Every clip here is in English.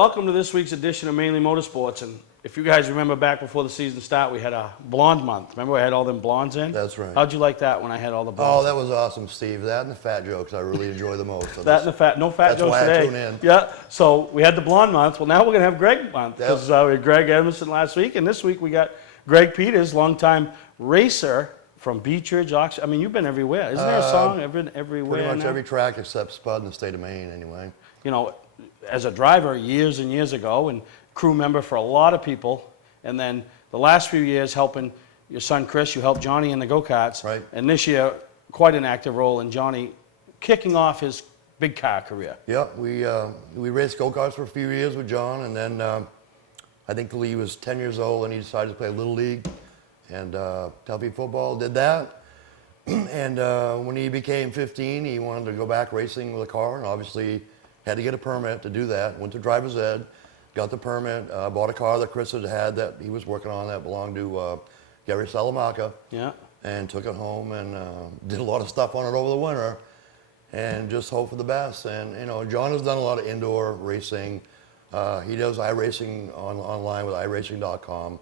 Welcome to this week's edition of Mainely Motorsports. And if you guys remember back before the season started, we had a blonde month. Remember I had all them blondes in? That's right. How'd you like that when I had all the blondes? Oh, that was awesome, Steve. That and the fat jokes I really enjoy the most. That and the fat, no fat jokes today. That's why I tune in. Yeah, so we had the blonde month. Well, now we're going to have Greg month because Yep. we had Greg Emerson last week. And this week we got Greg Peters, longtime racer from Beechridge, Oxford. I mean, you've been everywhere. Isn't there a song? I've been everywhere. Pretty much now? every track except Spud in the state of Maine, anyway. You know, as a driver years and years ago and crew member for a lot of people, and then the last few years helping your son Chris, you helped Johnny in the go-karts. Right. And this year, quite an active role in Johnny kicking off his big car career. Yeah, we raced go-karts for a few years with John, and then I think till he was 10 years old, and he decided to play Little League and Tuffy football, did that. And when he became 15, he wanted to go back racing with a car, and obviously had to get a permit to do that. Went to driver's ed, got the permit, bought a car that Chris had that he was working on that belonged to Gary Salamanca. Yeah. And took it home and did a lot of stuff on it over the winter and just hope for the best. And, you know, John has done a lot of indoor racing. He does iRacing online with iRacing.com.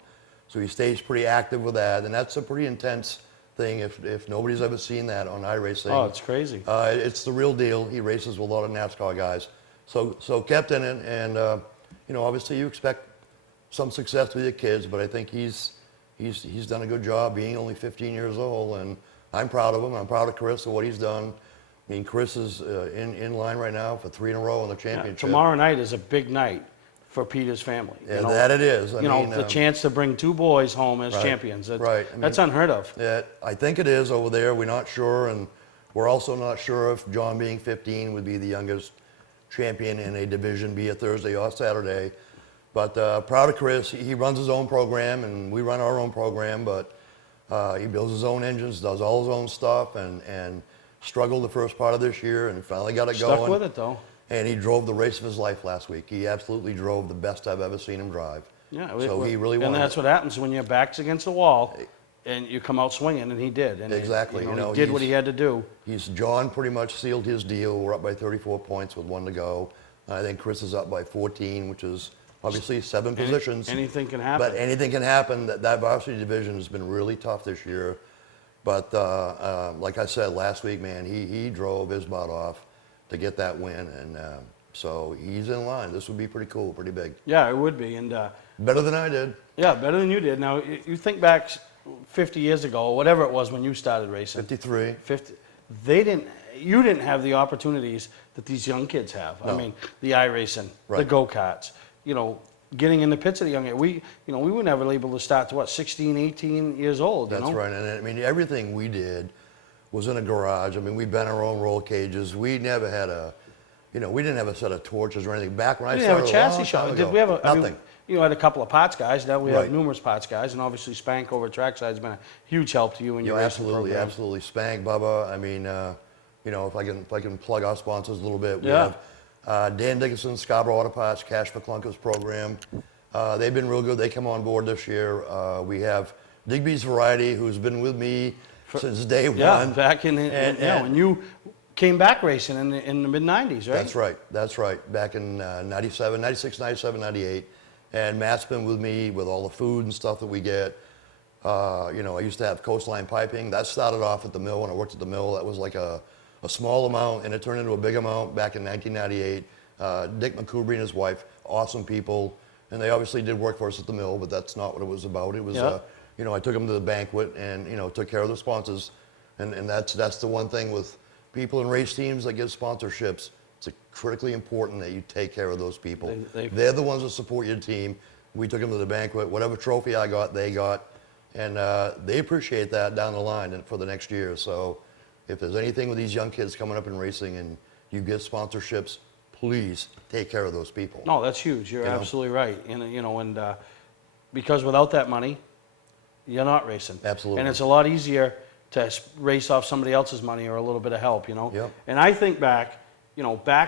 So he stays pretty active with that. And that's a pretty intense thing if nobody's ever seen that on iRacing. Oh, it's crazy. It's the real deal. He races with a lot of NASCAR guys. So kept in it, and you know, obviously you expect some success with your kids, but I think he's done a good job being only 15 years old, and I'm proud of him. I'm proud of Chris for what he's done. I mean, Chris is in line right now for 3 in a row in the championship. Yeah, tomorrow night is a big night for Peter's family. Yeah, you know, that it is. I mean, the chance to bring 2 boys home as champions. That's, right. I mean, that's unheard of. Yeah, I think it is over there. We're not sure, and we're also not sure if John being 15 would be the youngest champion in a division, be it Thursday or Saturday. But proud of Chris. He runs his own program, and we run our own program, but he builds his own engines, does all his own stuff, and struggled the first part of this year and finally got it going. Stuck with it, though. And he drove the race of his life last week. He absolutely drove the best I've ever seen him drive. Yeah, so he really won. And that's what happens when your back's against the wall and you come out swinging, and he did. And exactly. He did what he had to do. John pretty much sealed his deal. We're up by 34 points with 1 to go. I think Chris is up by 14, which is obviously 7 positions. Anything can happen. But anything can happen. That varsity division has been really tough this year. But like I said last week, man, he drove his butt off to get that win, and so he's in line. This would be pretty cool, pretty big. Yeah, it would be, and better than I did. Yeah, better than you did. Now you think back 50 years ago, or whatever it was when you started racing. 53. 50. You didn't have the opportunities that these young kids have. No. I mean, the iRacing, the go-karts. You know, getting in the pits at a young age. We were never able to start to what, 16, 18 years old. That's right, and I mean everything we did was in a garage. I mean, we bent our own roll cages. We never had we didn't have a set of torches or anything. Back when I started, we didn't have a chassis shop. Did we have nothing? I mean, you had a couple of parts guys. Now we have numerous parts guys, and obviously Spank over at Trackside has been a huge help to you in your racing program. Absolutely. Spank, Bubba. I mean, if I can plug our sponsors a little bit, we have Dan Dickinson, Scarborough Auto Parts, Cash for Clunkers program. They've been real good. They come on board this year. We have Digby's Variety, who's been with me since day one. Yeah, back when you came back racing in the mid-90s, right? That's right. Back in 97, 96, 97, 98. And Matt's been with me with all the food and stuff that we get. I used to have Coastline Piping. That started off at the mill when I worked at the mill. That was like a small amount, and it turned into a big amount back in 1998. Dick McCoubry and his wife, awesome people. And they obviously did work for us at the mill, but that's not what it was about. It was, I took them to the banquet and, took care of the sponsors. And that's the one thing with people in race teams that get sponsorships. It's critically important that you take care of those people. They're the ones that support your team. We took them to the banquet. Whatever trophy I got, they got. And they appreciate that down the line and for the next year. So if there's anything with these young kids coming up in racing and you get sponsorships, please take care of those people. No, that's huge. You're absolutely right. And because without that money, you're not racing. Absolutely. And it's a lot easier to race off somebody else's money or a little bit of help, Yep. And I think back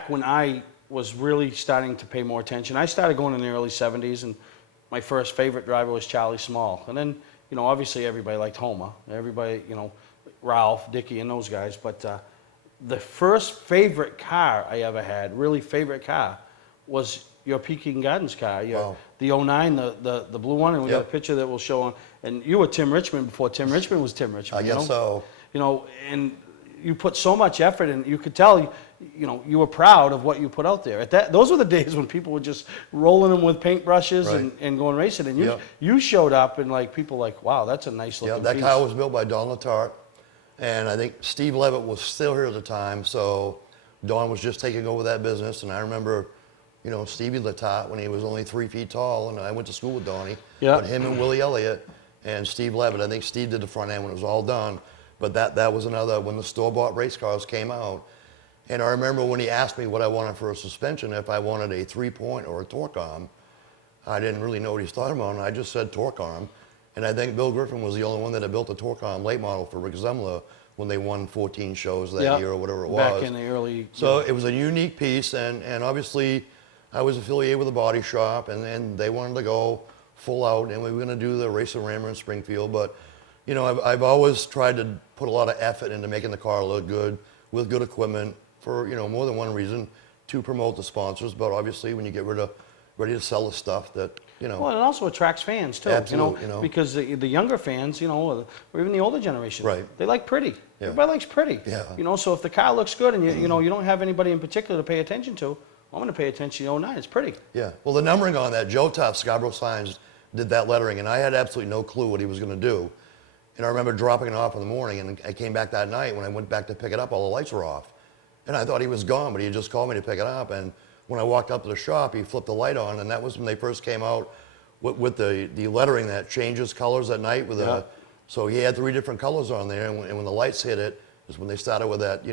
when I was really starting to pay more attention, I started going in the early 70s, and my first favorite driver was Charlie Small. And then, obviously everybody liked Homer. Everybody, Ralph, Dickie, and those guys. But the first favorite car I ever had, really favorite car, was your Peking Gardens car, Wow. the '09, the blue one, and we got a Yep. picture that will show on. And you were Tim Richmond before Tim Richmond was Tim Richmond. I guess so. And you put so much effort in. You could tell, you were proud of what you put out there. Those were the days when people were just rolling them with paintbrushes Right. and going racing. And Yep. you showed up and like people like, wow, that's a nice looking Yeah, that piece. car was built by Don Letarte, and I think Steve Levitt was still here at the time, so Don was just taking over that business. And I remember, Stevie Letarte when he was only 3 feet tall, and I went to school with Donnie. Yeah. But him and Willie Elliott and Steve Levitt, I think Steve did the front end when it was all done. But that was another, when the store-bought race cars came out. And I remember when he asked me what I wanted for a suspension, if I wanted a 3-point or a torque arm. I didn't really know what he was talking about, and I just said torque arm. And I think Bill Griffin was the only one that had built a torque arm late model for Rick Zemler when they won 14 shows that year or whatever it was. Back in the early. So it was a unique piece, and obviously I was affiliated with a body shop, and then they wanted to go full out, and we were going to do the Race of Rammer in Springfield. But, I've always tried to put a lot of effort into making the car look good with good equipment for, more than one reason, to promote the sponsors. But obviously when you get ready to sell the stuff that, Well, it also attracts fans too. Absolutely, Because the younger fans, or even the older generation, Right. they like pretty. Yeah. Everybody likes pretty. Yeah. So if the car looks good and you don't have anybody in particular to pay attention to, I'm going to pay attention to 09. It's pretty. Yeah. Well, the numbering on that, Joe Tuff, Scarborough Signs, did that lettering, and I had absolutely no clue what he was going to do. And I remember dropping it off in the morning, and I came back that night. When I went back to pick it up, all the lights were off. And I thought he was gone, but he had just called me to pick it up. And when I walked up to the shop, he flipped the light on, and that was when they first came out with the lettering that changes colors at night. So he had 3 different colors on there, and when the lights hit it, is when they started with that,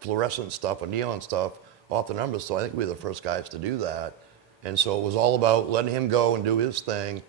fluorescent stuff or neon stuff off the numbers. So I think we were the first guys to do that. And so it was all about letting him go and do his thing.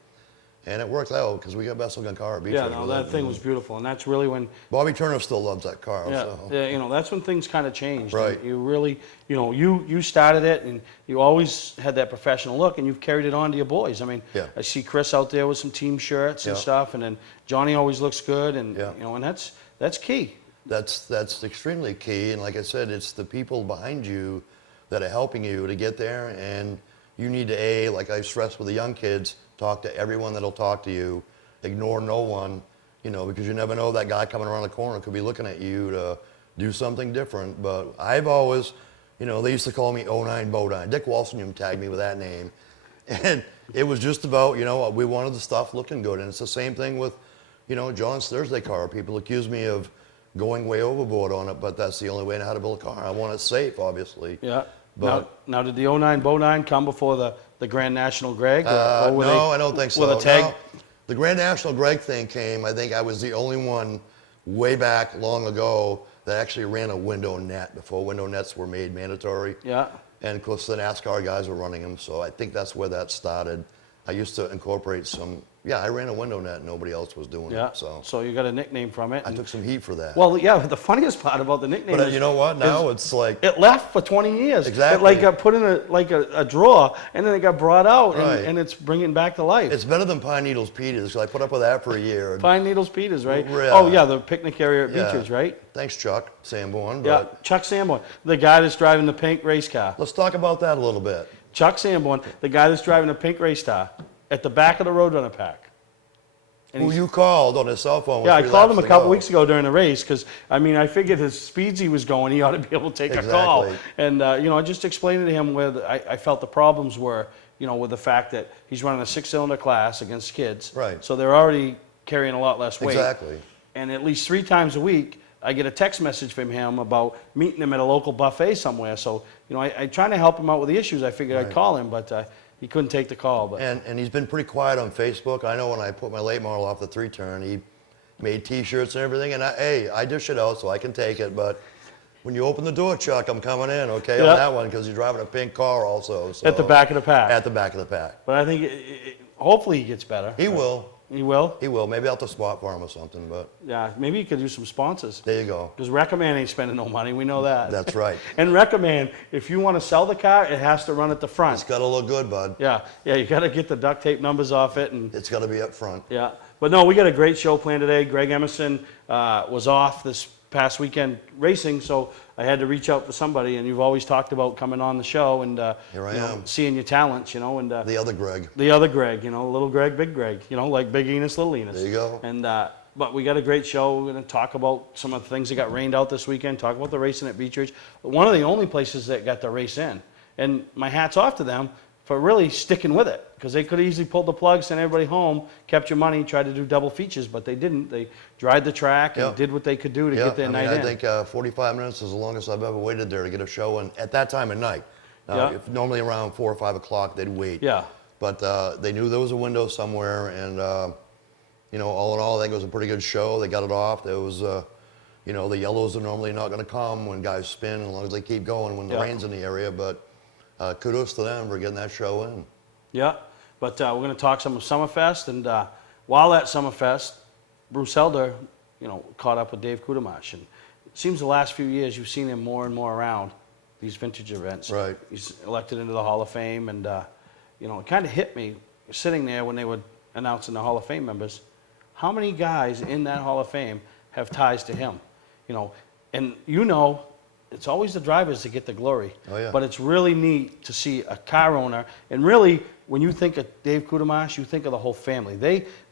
And it worked out because we got best looking car at Beach. Yeah, no, that thing was beautiful, and that's really when. Bobby Turner still loves that car. Yeah, So. that's when things kind of changed. Right. And you really, you started it, and you always had that professional look, and you've carried it on to your boys. I mean, Yeah. I see Chris out there with some team shirts and Yeah. stuff, and then Johnny always looks good, and Yeah. and that's key. That's extremely key. And like I said, it's the people behind you that are helping you to get there. And you need to, like I stress with the young kids, talk to everyone that'll talk to you. Ignore no one, because you never know, that guy coming around the corner could be looking at you to do something different. But I've always, they used to call me 09 Bodine. Dick Walsingham tagged me with that name. And it was just about, we wanted the stuff looking good. And it's the same thing with, John's Thursday car. People accuse me of going way overboard on it, but that's the only way I know how to build a car. I want it safe, obviously. Yeah. But now did the 09 Bodine come before the Grand National Greg? no, I don't think so. With a tag? No, the Grand National Greg thing came, I think I was the only one way back long ago that actually ran a window net before window nets were made mandatory. Yeah. And of course the NASCAR guys were running them, so I think that's where that started. I used to incorporate I ran a window net and nobody else was doing Yeah. it. So you got a nickname from it. I took some heat for that. Well, yeah, but the funniest part about the nickname But is, you know what? Now it's like, it left for 20 years. Exactly. It like got put in a drawer, and then it got brought out, Right. and it's bringing back to life. it's better than Pine Needles Peters, 'cause I put up with that for a year. Pine Needles Peters, right? Yeah. Oh, yeah, the picnic area at Yeah. Beaches, right? Thanks, Chuck Sanborn. But Yeah, Chuck Sanborn, the guy that's driving the pink race car. let's talk about that a little bit. Chuck Sanborn, the guy that's driving the pink race car at the back of the Roadrunner pack. And Who he's- you called on his cell phone. with Yeah, I 3 called him a laps to couple go. weeks ago during the race because, I figured his speeds he was going, he ought to be able to take a call. Exactly. And, I just explained to him where I felt the problems were, with the fact that he's running a 6-cylinder class against kids. Right. So they're already carrying a lot less weight. Exactly. And at least 3 times a week, I get a text message from him about meeting him at a local buffet somewhere. So, I trying to help him out with the issues. I figured I'd call him, but he couldn't take the call. But And he's been pretty quiet on Facebook. I know when I put my late model off the 3-turn, he made T-shirts and everything. And I dish it out so I can take it. But when you open the door, Chuck, I'm coming in, okay, Yeah. on that one, because you're driving a pink car also. So. at the back of the pack. At the back of the pack. But I think hopefully he gets better. He will. He will? He will. Maybe I'll have to spot for him or something, but Yeah, maybe you could use some sponsors. there you go. Because Recommand ain't spending no money, we know that. That's right. And Recommand, if you want to sell the car, it has to run at the It's front. got to look good, bud. Yeah, you got to get the duct tape numbers off it, and It's got to be up front. yeah. But no, we got a great show planned today. Greg Emerson was off this past weekend racing, so I had to reach out to somebody, and you've always talked about coming on the show and Here I you know, am. seeing your talents, you know, and The other Greg. the other Greg, you know, little Greg, big Greg, you know, like Big Enos, Little Enos. There you go. And but we got a great show. We're going to talk about some of the things that got rained out this weekend, talk about the racing at Beech Ridge. One of the only places that got the race in. And my hat's off to them for really sticking with it, because they could have easily pulled the plug, sent everybody home, kept your money, tried to do double features, but they didn't. They dried the track and Yeah. did what they could do to get their night I in. think 45 minutes is the longest I've ever waited there to get a show, and at that time of night. Yeah. If normally around 4 or 5 o'clock they'd wait. Yeah. But they knew there was a window somewhere, and you know, all in all, I think it was a pretty good show. They got it off. There was, you know, the yellows are normally not going to come when guys spin, as long as they keep going when the Yeah. rain's in the area. But kudos to them for getting that show in. Yeah, but we're going to talk some of Summerfest, and while at Summerfest, Bruce Helder, you know, caught up with Dave Kudamash, and it seems the last few years you've seen him more and more around these vintage events. Right. He's elected into the Hall of Fame, and you know, it kind of hit me sitting there when they were announcing the Hall of Fame members. How many guys in that Hall of Fame have ties to him? You know, and you know, it's always the drivers that get the glory. Oh, yeah. But it's really neat to see a car owner, and really, when you think of Dave Kudamash, you think of the whole family.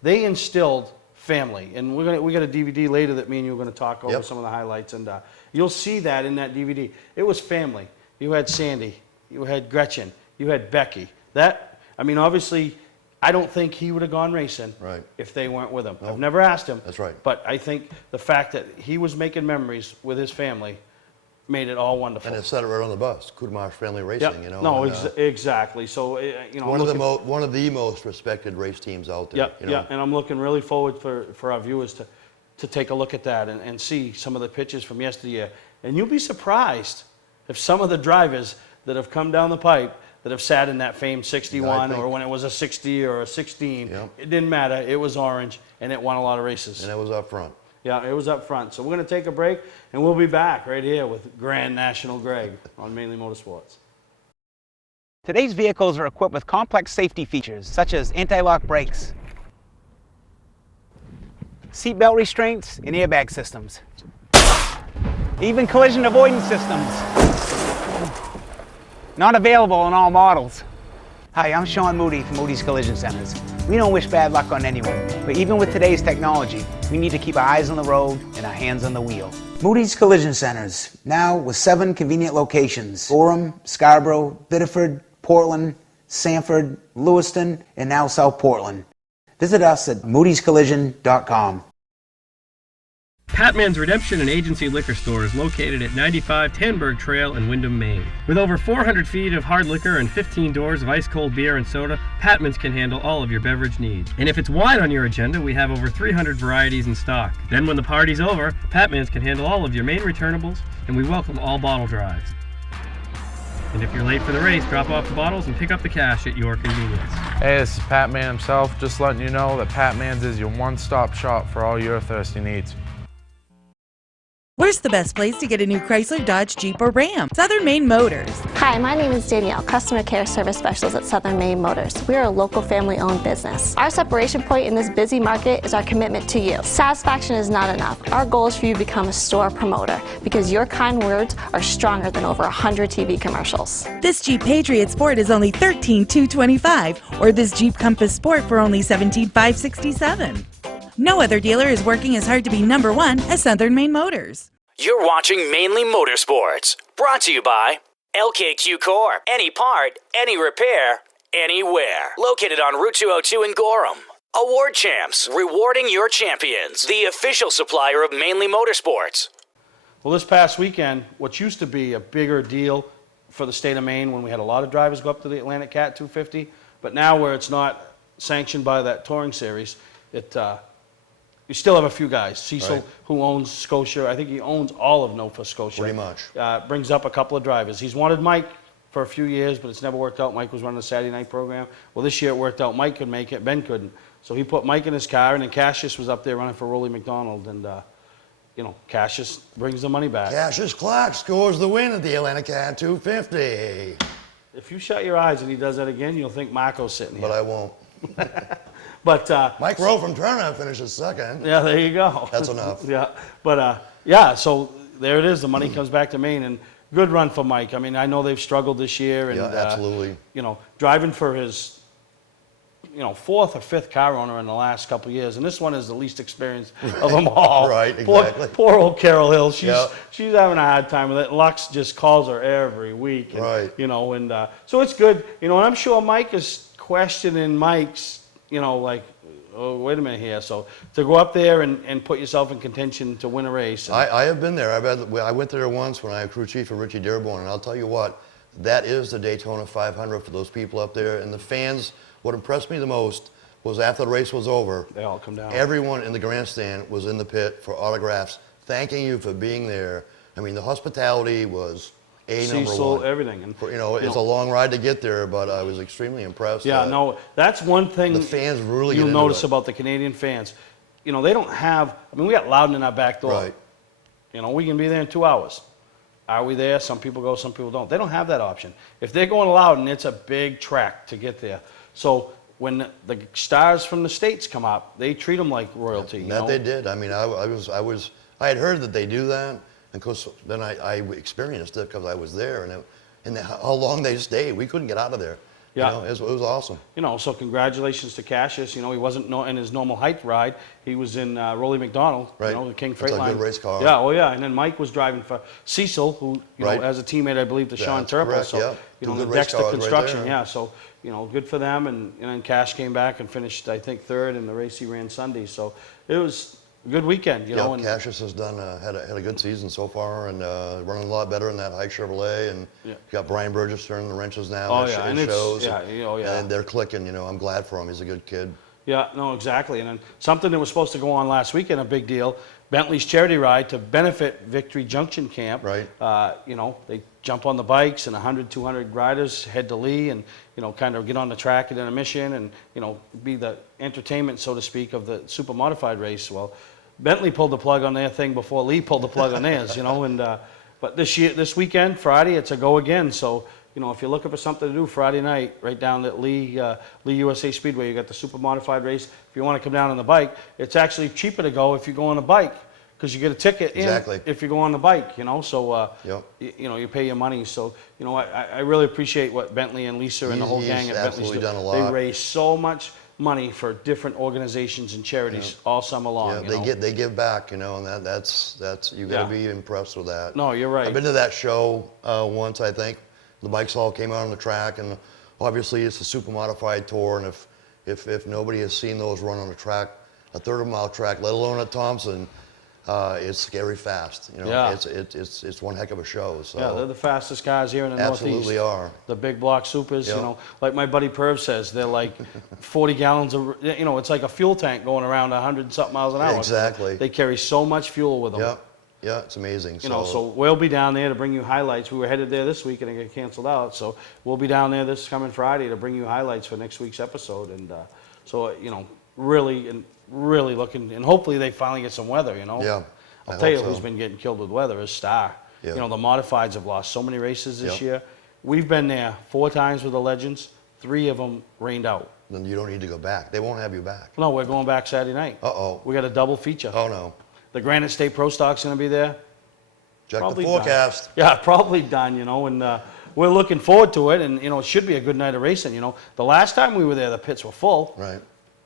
They instilled family, and we got a DVD later that me and you are going to talk over Yep. some of the highlights, and you'll see that in that DVD. It was family. You had Sandy, you had Gretchen, you had Becky. That, I mean, obviously, I don't think he would have gone racing Right. if they weren't with him. Nope. I've never asked him. That's right. But I think the fact that he was making memories with his family made it all wonderful. And it said it right on the bus, Kudamash Family Racing, Yep. you know. No, and, exactly. So, you know, one I'm of looking- one of the most respected race teams out there. Yeah, you know? yeah, and I'm looking really forward for our viewers to take a look at that and see some of the pictures from yesteryear. And you'll be surprised if some of the drivers that have come down the pipe that have sat in that famed 61 Yeah, I or think- when it was a 60 or a 16, Yep. it didn't matter. It was orange, and it won a lot of races. And it was up front. Yeah, it was up front. So we're going to take a break, and we'll be back right here with Grand National Greg on Mainly Motorsports. Today's vehicles are equipped with complex safety features such as anti-lock brakes, seatbelt restraints, and airbag systems. Even collision avoidance systems. Not available in all models. Hi, I'm Sean Moody from Moody's Collision Centers. We don't wish bad luck on anyone, but even with today's technology, we need to keep our eyes on the road and our hands on the wheel. Moody's Collision Centers, now with 7 convenient locations: Gorham, Scarborough, Biddeford, Portland, Sanford, Lewiston, and now South Portland. Visit us at moodyscollision.com. Patman's Redemption and Agency Liquor Store is located at 95 Tanberg Trail in Windham, Maine. With over 400 feet of hard liquor and 15 doors of ice-cold beer and soda, Patman's can handle all of your beverage needs. And if it's wine on your agenda, we have over 300 varieties in stock. Then when the party's over, Patman's can handle all of your Maine returnables, and we welcome all bottle drives. And if you're late for the race, drop off the bottles and pick up the cash at your convenience. Hey, this is Pat Man himself, just letting you know that Pat Man's is your one-stop shop for all your thirsty needs. Where's the best place to get a new Chrysler, Dodge, Jeep, or Ram? Southern Maine Motors. Hi, my name is Danielle, Customer Care Service Specialist at Southern Maine Motors. We are a local family-owned business. Our separation point in this busy market is our commitment to you. Satisfaction is not enough. Our goal is for you to become a store promoter because your kind words are stronger than over 100 TV commercials. This Jeep Patriot Sport is only $13,225, or this Jeep Compass Sport for only $17,567. No other dealer is working as hard to be number one as Southern Maine Motors. You're watching Mainly Motorsports, brought to you by LKQ Corp. Any part, any repair, anywhere. Located on Route 202 in Gorham. Award Champs, rewarding your champions. The official supplier of Mainly Motorsports. Well, this past weekend, what used to be a bigger deal for the state of Maine when we had a lot of drivers go up to the Atlantic Cat 250, but now where it's not sanctioned by that touring series, you still have a few guys. Cecil, Right. who owns Scotia, I think he owns all of Nova Scotia. Pretty much. Brings up a couple of drivers. He's wanted Mike for a few years, but it's never worked out. Mike was running a Saturday night program. Well, this year it worked out. Mike could make it, Ben couldn't. So he put Mike in his car, and then Cassius was up there running for Rollie McDonald, and you know, Cassius brings the money back. Cassius Clark scores the win at the Atlantic Cat 250. If you shut your eyes and he does that again, you'll think Marco's sitting here. But I won't. But Mike Rowe from Turner finishes second. yeah, there you go. That's enough. Yeah, but Yeah, so there it is. The money comes back to Maine, and good run for Mike. I mean, I know they've struggled this year, and Yeah, absolutely. Driving for his fourth or fifth car owner in the last couple of years, and this one is the least experienced of them all. Right, exactly. Poor old Carol Hill. She's Yeah. she's having a hard time with it. Lux just calls her every week. And, Right. So it's good. And I'm sure Mike is questioning Mike's. Like, oh, wait a minute here. So to go up there and put yourself in contention to win a race. And, I have been there. I went there once when I was crew chief for Richie Dearborn, and I'll tell you what, that is the Daytona 500 for those people up there. And the fans, what impressed me the most was after the race was over, they all come down. everyone in the grandstand was in the pit for autographs, thanking you for being there. I mean, the hospitality was number Cecil, one. everything. And, It's a long ride to get there, but I was extremely impressed. Yeah, no, that's one thing the fans really you'll get into notice it. about the Canadian fans. They don't have, we got Loudon in our back door. Right. We can be there in 2 hours. Are we there? Some people go, some people don't. They don't have that option. If they're going to Loudon, it's a big trek to get there. So when the stars from the States come up, they treat them like royalty. That they did. I mean, I had heard that they do that, and of course, then I experienced it because I was there, and how long they stayed. We couldn't get out of there. Yeah. It was awesome. So congratulations to Cassius. He wasn't in his normal height ride. He was in Rollie McDonald, Right. The King That's Freight a Line. good race car. Yeah, oh yeah. And then Mike was driving for Cecil, who Right. has a teammate, I believe, to Sean That's Turple. correct, So yeah. Two the good race Dexter cars right Construction. there. Yeah, so good for them. And then Cash came back and finished, I think, third in the race he ran Sunday. So it was a good weekend. Yeah, And Cassius has had a good season so far, and running a lot better in that high Chevrolet. And Yeah. you got Brian Burgess turning the wrenches now. Oh, it yeah, it and it's- shows. yeah, yeah. And they're clicking. I'm glad for him. He's a good kid. Yeah, no, exactly. And then something that was supposed to go on last weekend, a big deal, Bentley's charity ride to benefit Victory Junction Camp. Right. They jump on the bikes, and 100, 200 riders head to Lee and, kind of get on the track at intermission and, be the entertainment, so to speak, of the super modified race. Well, Bentley pulled the plug on their thing before Lee pulled the plug on theirs, but this weekend, Friday, it's a go again. So, if you're looking for something to do Friday night, right down at Lee USA Speedway, you got the super modified race. If you want to come down on the bike, it's actually cheaper to go if you go on a bike because you get a ticket Exactly. if you go on the bike, So, Yep. you pay your money. So, I really appreciate what Bentley and Lisa and the whole He's gang at Bentley's absolutely do. done a They lot. raise so much money for different organizations and charities all summer long. Yeah, they give back, and that's you got to Yeah. be impressed with that. No, you're right. I've been to that show once, I think. The bikes all came out on the track, and obviously it's a super modified tour. And if nobody has seen those run on a track, a 30-mile track, let alone at Thompson, it's scary fast. Yeah. It's one heck of a show. So Yeah, they're the fastest cars here in the absolutely Northeast. are. The big block supers, Yeah. like my buddy Perv says, they're like 40 gallons of, it's like a fuel tank going around 100-something miles an hour. Exactly. They carry so much fuel with them. Yeah, it's amazing. So we'll be down there to bring you highlights. We were headed there this week and it got canceled out. So we'll be down there this coming Friday to bring you highlights for next week's episode. And really looking, and hopefully they finally get some weather, Yeah, I'll I tell you hope who's so. been getting killed with weather is Star. Yeah. The modifieds have lost so many races this Yep. year. We've been there 4 times with the Legends. 3 of them rained out. Then you don't need to go back. They won't have you back. No, we're going back Saturday night. Uh-oh. We got a double feature. Oh, no. The Granite State Pro Stock's going to be there. Check Probably the done. forecast. Yeah, probably done, and we're looking forward to it, and, it should be a good night of racing, The last time we were there, the pits were full, Right.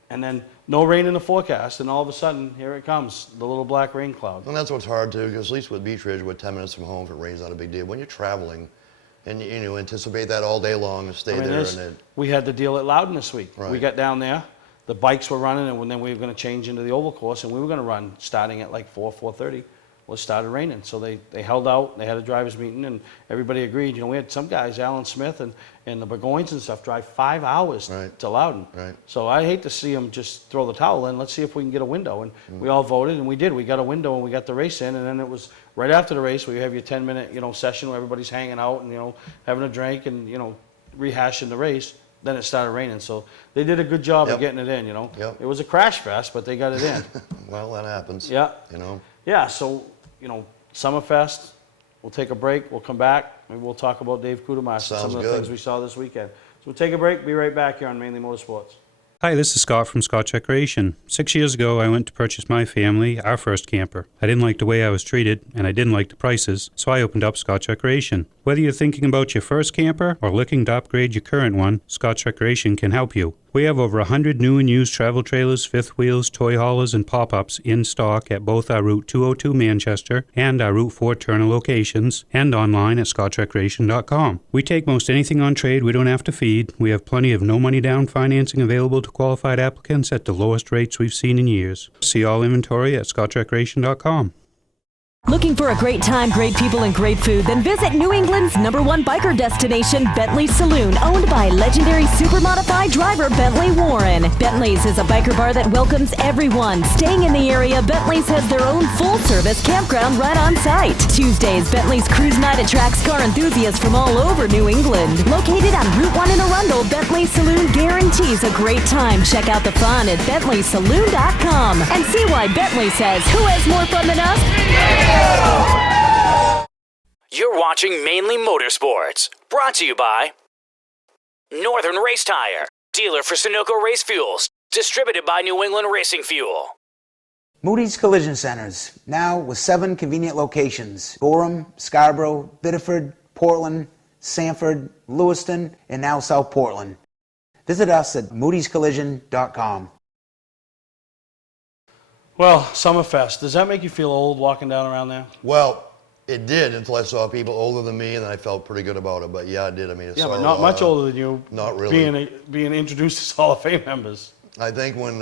and then no rain in the forecast, and all of a sudden, here it comes, the little black rain cloud. And that's what's hard too, because at least with Beach Ridge, we're 10 minutes from home. If it rains, not a big deal. When you're traveling, and you anticipate that all day long and stay there, We had the deal at Loudon this week. We Right. got down there, the bikes were running, and then we were going to change into the oval course, and we were going to run starting at like 4:30. Well, it started raining, so they held out. They had a drivers meeting, and everybody agreed. We had some guys, Alan Smith and the Burgoynes and stuff, drive 5 hours Right. to Loudon. Right. So I hate to see them just throw the towel in. Let's see if we can get a window. And we all voted, and we did. We got a window, and we got the race in. And then it was right after the race where you have your 10-minute, session where everybody's hanging out and, having a drink and, rehashing the race. Then it started raining. So they did a good job of Yep. getting it in, Yep. It was a crash fest, but they got it in. Well, that happens. Yeah. Yeah, So, Summerfest, we'll take a break, we'll come back, maybe we'll talk about Dave Kudermas and some Sounds of the good. things we saw this weekend. So we'll take a break, be right back here on Mainly Motorsports. Hi, this is Scott from Scott Recreation. 6 years ago, I went to purchase my family our first camper. I didn't like the way I was treated, and I didn't like the prices, so I opened up Scott Recreation. Whether you're thinking about your first camper or looking to upgrade your current one, Scott Recreation can help you. We have over 100 new and used travel trailers, fifth wheels, toy haulers, and pop-ups in stock at both our Route 202 Manchester and our Route 4 Turner locations, and online at scotchrecreation.com. We take most anything on trade we don't have to feed. We have plenty of no-money down financing available to qualified applicants at the lowest rates we've seen in years. See all inventory at scotchrecreation.com. Looking for a great time, great people, and great food? Then visit New England's #1 biker destination, Bentley's Saloon, owned by legendary super-modified driver Bentley Warren. Bentley's is a biker bar that welcomes everyone. Staying in the area, Bentley's has their own full-service campground right on site. Tuesdays, Bentley's Cruise Night attracts car enthusiasts from all over New England. Located on Route 1 in Arundel, Bentley's Saloon guarantees a great time. Check out the fun at BentleySaloon.com and see why Bentley says, who has more fun than us? You're watching Mainely Motorsports, brought to you by Northern Race Tire, dealer for Sunoco Race Fuels, distributed by New England Racing Fuel. Moody's Collision Centers, now with 7 convenient locations: Gorham, Scarborough, Biddeford, Portland, Sanford, Lewiston, and now South Portland. Visit us at moodyscollision.com. Well, Summerfest, does that make you feel old walking down around there? Well, it did until I saw people older than me, and then I felt pretty good about it. But yeah, it did. I mean, Yeah, but not much older than you. Not really. Being introduced as Hall of Fame members. I think when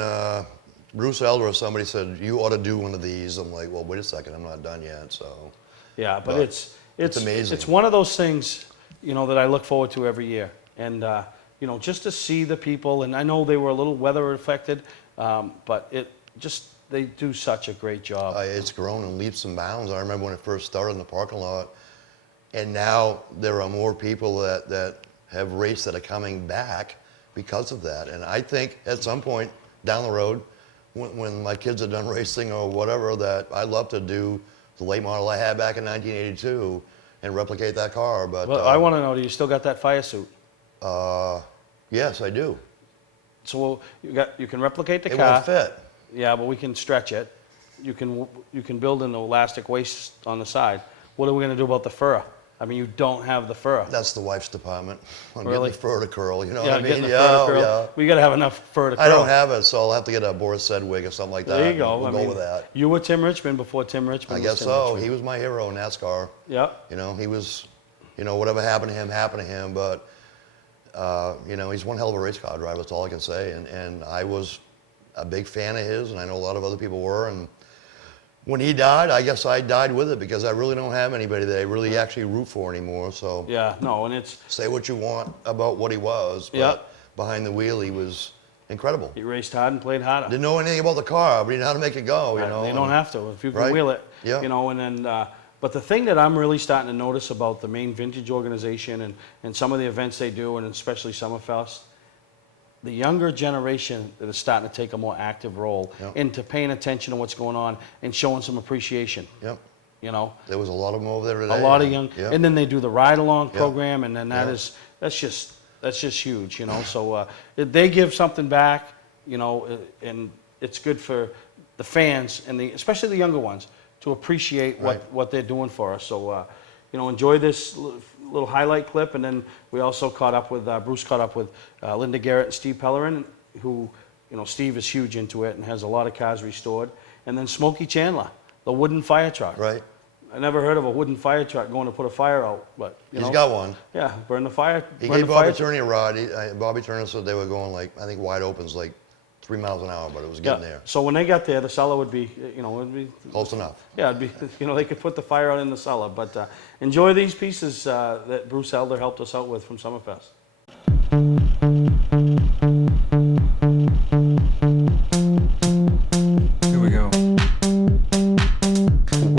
Bruce Elder or somebody said, you ought to do one of these, I'm like, well, wait a second, I'm not done yet. So. Yeah, but it's amazing. It's one of those things, that I look forward to every year. And, just to see the people, and I know they were a little weather affected, but they do such a great job. It's grown in leaps and bounds. I remember when it first started in the parking lot, and now there are more people that have raced that are coming back because of that. And I think at some point down the road, when my kids are done racing or whatever, that I'd love to do the late model I had back in 1982 and replicate that car. But well, I want to know, do you still got that fire suit? Yes, I do. So you can replicate the car. It won't fit. Yeah, but we can stretch it. You can build an elastic waist on the side. What are we going to do about the fur? I mean, you don't have the fur. That's the wife's department. I'm Really? getting the fur to curl, you know Yeah, what I mean? getting the fur to curl. Yeah. We got to have enough fur to curl. I don't have it, so I'll have to get a Boris Sedwig or something like that. There you go. We'll go with that. You were Tim Richmond before Tim Richmond I was guess Tim so. Richmond. He was my hero in NASCAR. Yeah. He was, whatever happened to him, but, he's one hell of a race car driver, that's all I can say. And I was a big fan of his, and I know a lot of other people were. And when he died, I guess I died with it, because I really don't have anybody that I really actually root for anymore. So yeah, no, and it's say what you want about what he was, but behind the wheel he was incredible. He raced hard and played harder. Didn't know anything about the car, but he knew how to make it go. They don't have to if you can Right. wheel it. Yeah. And then. But the thing that I'm really starting to notice about the Maine Vintage organization and some of the events they do, and especially Summerfest, the younger generation that is starting to take a more active role into paying attention to what's going on and showing some appreciation. Yep. There was a lot of them over there today. A lot of young, Yep. and then they do the ride-along program, and then that's just huge. So they give something back, and it's good for the fans and especially the younger ones to appreciate what they're doing for us. So enjoy this little highlight clip, and then we also Bruce caught up with Linda Garrett and Steve Pellerin, who, Steve is huge into it and has a lot of cars restored. And then Smokey Chandler, the wooden fire truck. Right. I never heard of a wooden fire truck going to put a fire out, but He's got one. Yeah, burn the fire. He gave Bobby Turner a rod. Bobby Turner said they were going I think wide opens 3 miles an hour, but it was getting there. So when they got there, the cellar would be, it'd be close enough. Yeah, it'd be, they could put the fire out in the cellar. But enjoy these pieces that Bruce Elder helped us out with from Summerfest. Here we go.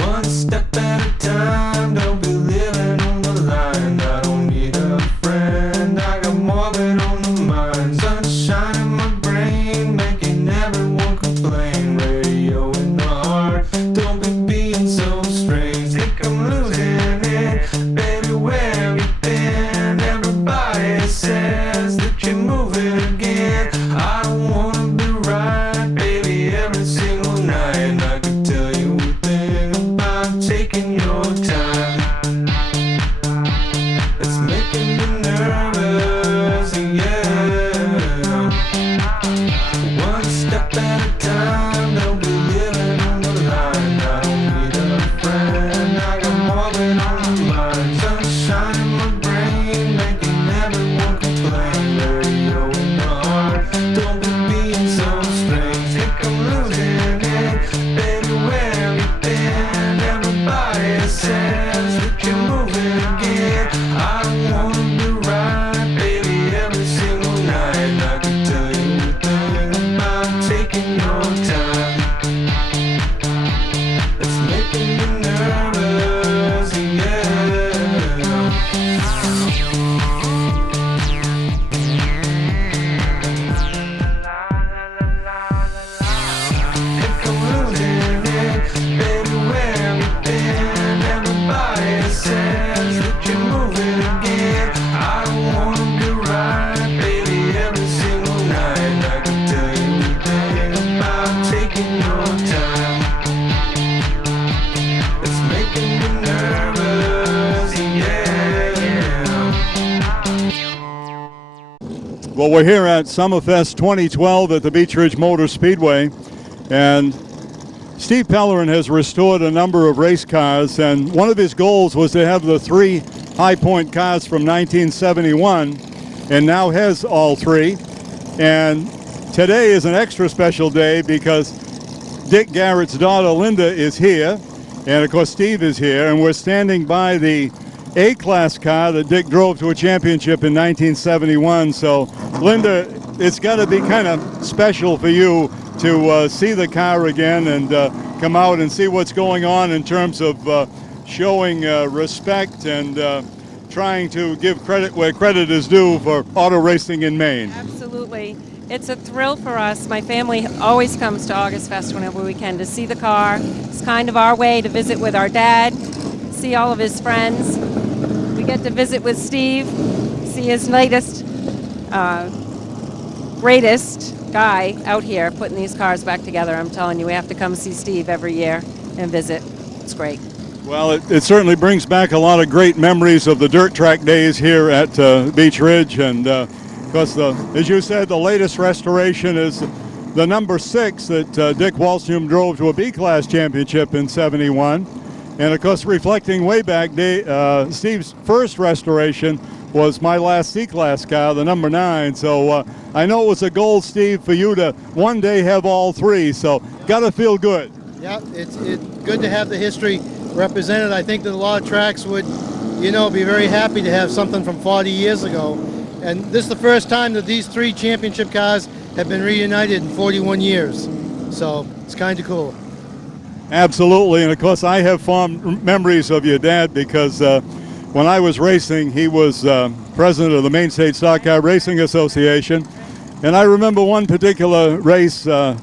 One step at a time, don't be living on the line. I don't need a friend, I got more than on the mind. Sunshine in my brain, making everyone complain. Radio in the heart, don't be being so strange. Think I'm losing it, baby, where have you been? Everybody says that you're moving all the time. It's making me nervous, yeah. Well, we're here at Summerfest 2012 at the Beech Ridge Motor Speedway, and Steve Pellerin has restored a number of race cars, and one of his goals was to have the 3 High Point cars from 1971, and now has all 3. And today is an extra special day because Dick Garrett's daughter Linda is here, and of course Steve is here, and we're standing by the A-Class car that Dick drove to a championship in 1971. So, Linda, it's got to be kind of special for you to see the car again and come out and see what's going on in terms of showing respect and trying to give credit where credit is due for auto racing in Maine. Absolutely. It's a thrill for us. My family always comes to August Fest whenever we can to see the car. It's kind of our way to visit with our dad, see all of his friends. We get to visit with Steve, see his latest, greatest guy out here putting these cars back together. I'm telling you, we have to come see Steve every year and visit. It's great. Well, it certainly brings back a lot of great memories of the dirt track days here at Beech Ridge, and because as you said, the latest restoration is the number 6 that Dick Wallstrom drove to a B-Class championship in '71, and of course, reflecting way back, Steve's first restoration was my last C-Class car, the number 9. So I know it was a goal, Steve, for you to one day have all 3. So got to feel good. Yeah, it's good to have the history represented. I think that a lot of tracks would, be very happy to have something from 40 years ago. And this is the first time that these 3 championship cars have been reunited in 41 years. So it's kind of cool. Absolutely, and of course I have fond memories of your dad because when I was racing, he was president of the Maine State Stock Car Racing Association, and I remember one particular race, there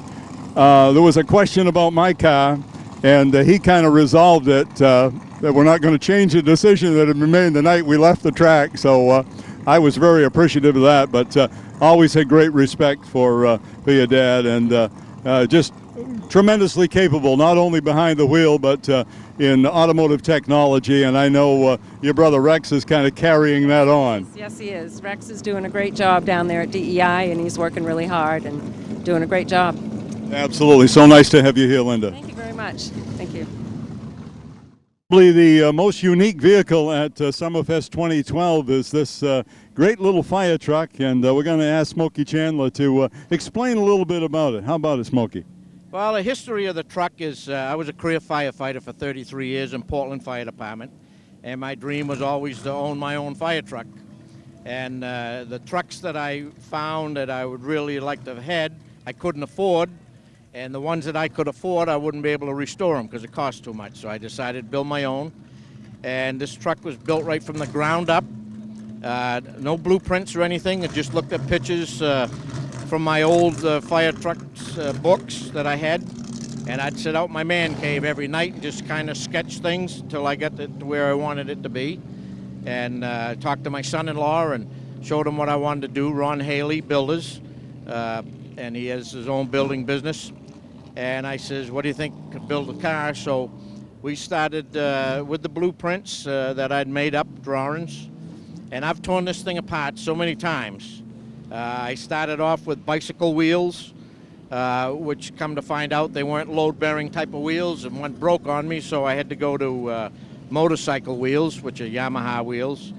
was a question about my car, and he kind of resolved it, that we're not going to change the decision that had been made the night we left the track, so I was very appreciative of that, but always had great respect for your dad, and just tremendously capable, not only behind the wheel, but in automotive technology, and I know your brother Rex is kind of carrying that on. Yes, he is. Rex is doing a great job down there at DEI, and he's working really hard and doing a great job. Absolutely. So nice to have you here, Linda. Thank you very much. Thank you. Probably the most unique vehicle at Summerfest 2012 is this great little fire truck, and we're going to ask Smokey Chandler to explain a little bit about it. How about it, Smokey? Well, the history of the truck is I was a career firefighter for 33 years in Portland Fire Department, and my dream was always to own my own fire truck. And the trucks that I found that I would really like to have had, I couldn't afford, and the ones that I could afford, I wouldn't be able to restore them because it cost too much. So I decided to build my own, and this truck was built right from the ground up. No blueprints or anything. I just looked at pictures from my old fire trucks books that I had, and I'd sit out in my man cave every night and just kind of sketch things until I got to where I wanted it to be, and talked to my son-in-law and showed him what I wanted to do. Ron Haley Builders, and he has his own building business, and I says, what do you think could build a car? So we started with the blueprints that I'd made up, drawings, and I've torn this thing apart so many times. I started off with bicycle wheels, which come to find out they weren't load-bearing type of wheels, and one broke on me, so I had to go to motorcycle wheels, which are Yamaha wheels.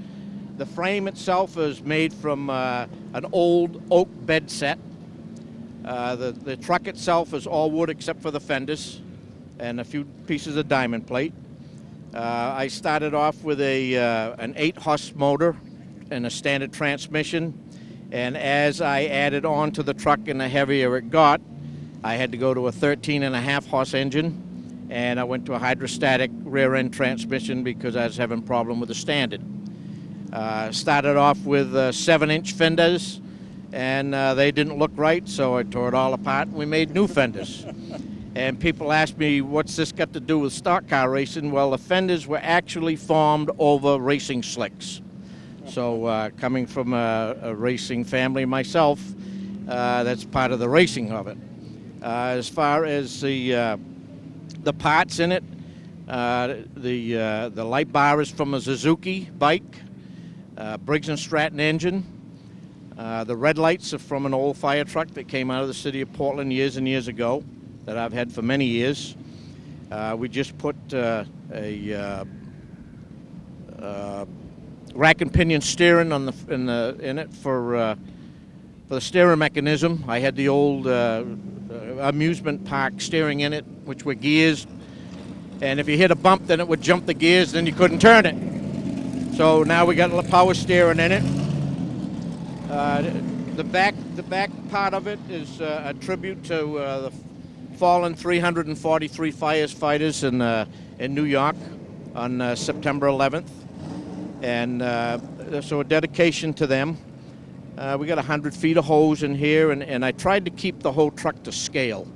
The frame itself is made from an old oak bed set. The truck itself is all wood except for the fenders and a few pieces of diamond plate. I started off with an 8-horse motor and a standard transmission. And as I added on to the truck and the heavier it got, I had to go to a 13.5 horse engine, and I went to a hydrostatic rear end transmission because I was having a problem with the standard. Started off with 7-inch fenders, and they didn't look right, so I tore it all apart and we made new fenders. And people ask me, what's this got to do with stock car racing? Well, the fenders were actually formed over racing slicks. So coming from a racing family myself, that's part of the racing of it. As far as the parts in it, the light bar is from a Suzuki bike, Briggs & Stratton engine. The red lights are from an old fire truck that came out of the city of Portland years and years ago that I've had for many years. We just put a rack and pinion steering on in it for the steering mechanism. I had the old amusement park steering in it, which were gears, and if you hit a bump, then it would jump the gears, then you couldn't turn it. So now we got a power steering in it. The back part of it is a tribute to the fallen 343 firefighters in New York on September 11th, and so a dedication to them. We got 100 feet of hose in here, and I tried to keep the whole truck to scale.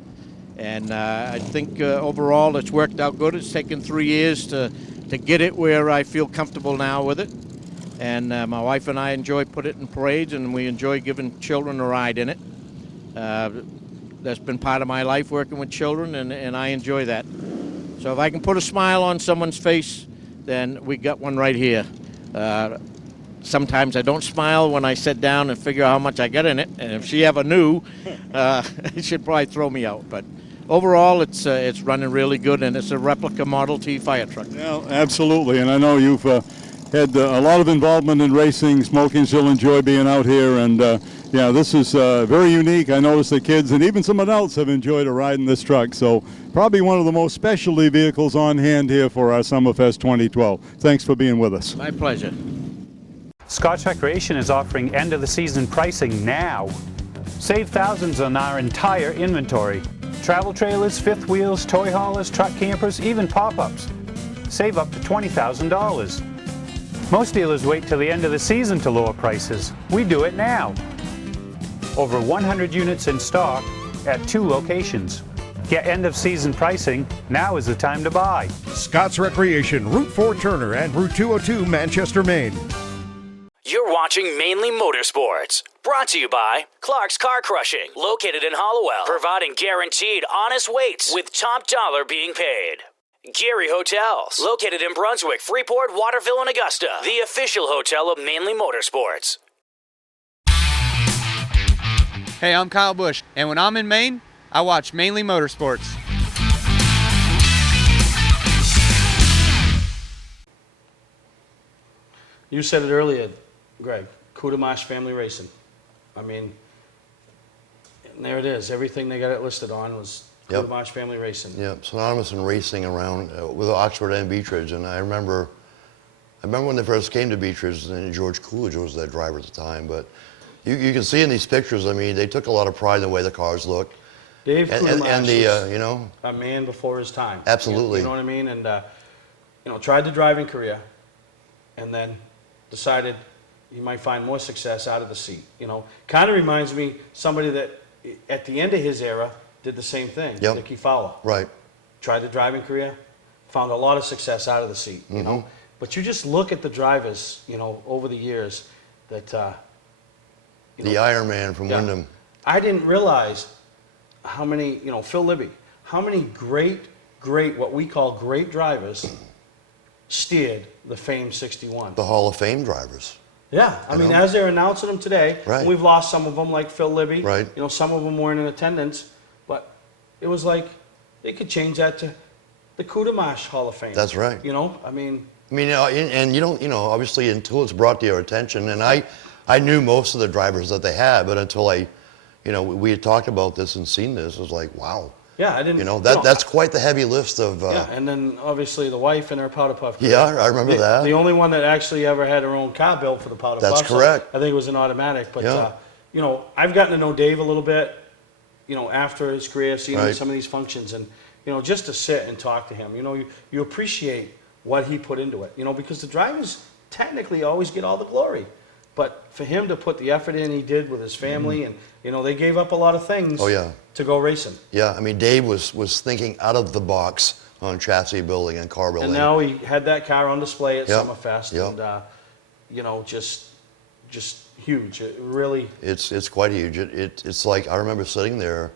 And I think overall it's worked out good. It's taken 3 years to get it where I feel comfortable now with it. And my wife and I enjoy putting it in parades, and we enjoy giving children a ride in it. That's been part of my life, working with children, and I enjoy that. So if I can put a smile on someone's face, then we got one right here. Sometimes I don't smile when I sit down and figure out how much I got in it, and if she ever knew, she'd probably throw me out. But overall, it's running really good, and it's a replica Model T fire truck. Yeah, absolutely, and I know you've had a lot of involvement in racing. Smokings will enjoy being out here, and yeah, this is very unique. I noticed the kids and even some adults have enjoyed a ride in this truck, so probably one of the most specialty vehicles on hand here for our Summerfest 2012. Thanks for being with us. My pleasure. Scotch Recreation is offering end-of-the-season pricing now. Save thousands on our entire inventory. Travel trailers, fifth wheels, toy haulers, truck campers, even pop-ups. Save up to $20,000. Most dealers wait till the end of the season to lower prices. We do it now. Over 100 units in stock at 2 locations. Get end-of-season pricing. Now is the time to buy. Scott's Recreation, Route 4 Turner and Route 202 Manchester, Maine. You're watching Mainly Motorsports, brought to you by Clark's Car Crushing, located in Hollowell, providing guaranteed honest weights with top dollar being paid. Gary Hotels, located in Brunswick, Freeport, Waterville, and Augusta, the official hotel of Mainly Motorsports. Hey, I'm Kyle Busch, and when I'm in Maine, I watch Mainly Motorsports. You said it earlier, Greg, Kudamash Family Racing. I mean, and there it is. Everything they got it listed on was Kudamash Family Racing. Yep, synonymous in racing around with Oxford and Beechridge. And I remember when they first came to Beechridge, and George Coolidge was their driver at the time. But you can see in these pictures, I mean, they took a lot of pride in the way the cars look. Dave Kudamash and the, you know, a man before his time. Absolutely. You know what I mean? And, you know, tried to drive in Korea, and then decided he might find more success out of the seat. You know, kind of reminds me somebody that at the end of his era did the same thing. Nicky Fowler. Right. Tried to drive in Korea, found a lot of success out of the seat. You know, but you just look at the drivers, you know, over the years that. The Iron Man from Wyndham. I didn't realize how many, you know, Phil Libby, how many great, what we call great drivers steered the famed 61. The Hall of Fame drivers. Yeah, I mean, as they're announcing them today, Right. we've lost some of them, like Phil Libby. Right. You know, some of them weren't in attendance, but it was like they could change that to the Kudamash Hall of Fame. That's right. You know, I mean, you know, and you don't, you know, obviously until it's brought to your attention, and I knew most of the drivers that they had, but until you know, we had talked about this and seen this, it was like, wow. Yeah, I didn't. You know, that's quite the heavy list of. Yeah, and then obviously the wife and her powder puff. Yeah, I remember that. The only one that actually ever had her own car built for the powder puff. That's correct. So I think it was an automatic. But you know, I've gotten to know Dave a little bit. You know, after his career, seeing him at some of these functions, and you know, just to sit and talk to him, you know, you appreciate what he put into it. You know, because the drivers technically always get all the glory. But for him to put the effort in he did with his family, and you know, they gave up a lot of things to go racing. Yeah, I mean, Dave was thinking out of the box on chassis building and car building. And now he had that car on display at Summerfest, and you know, just huge. It really. It's quite huge. It's like I remember sitting there,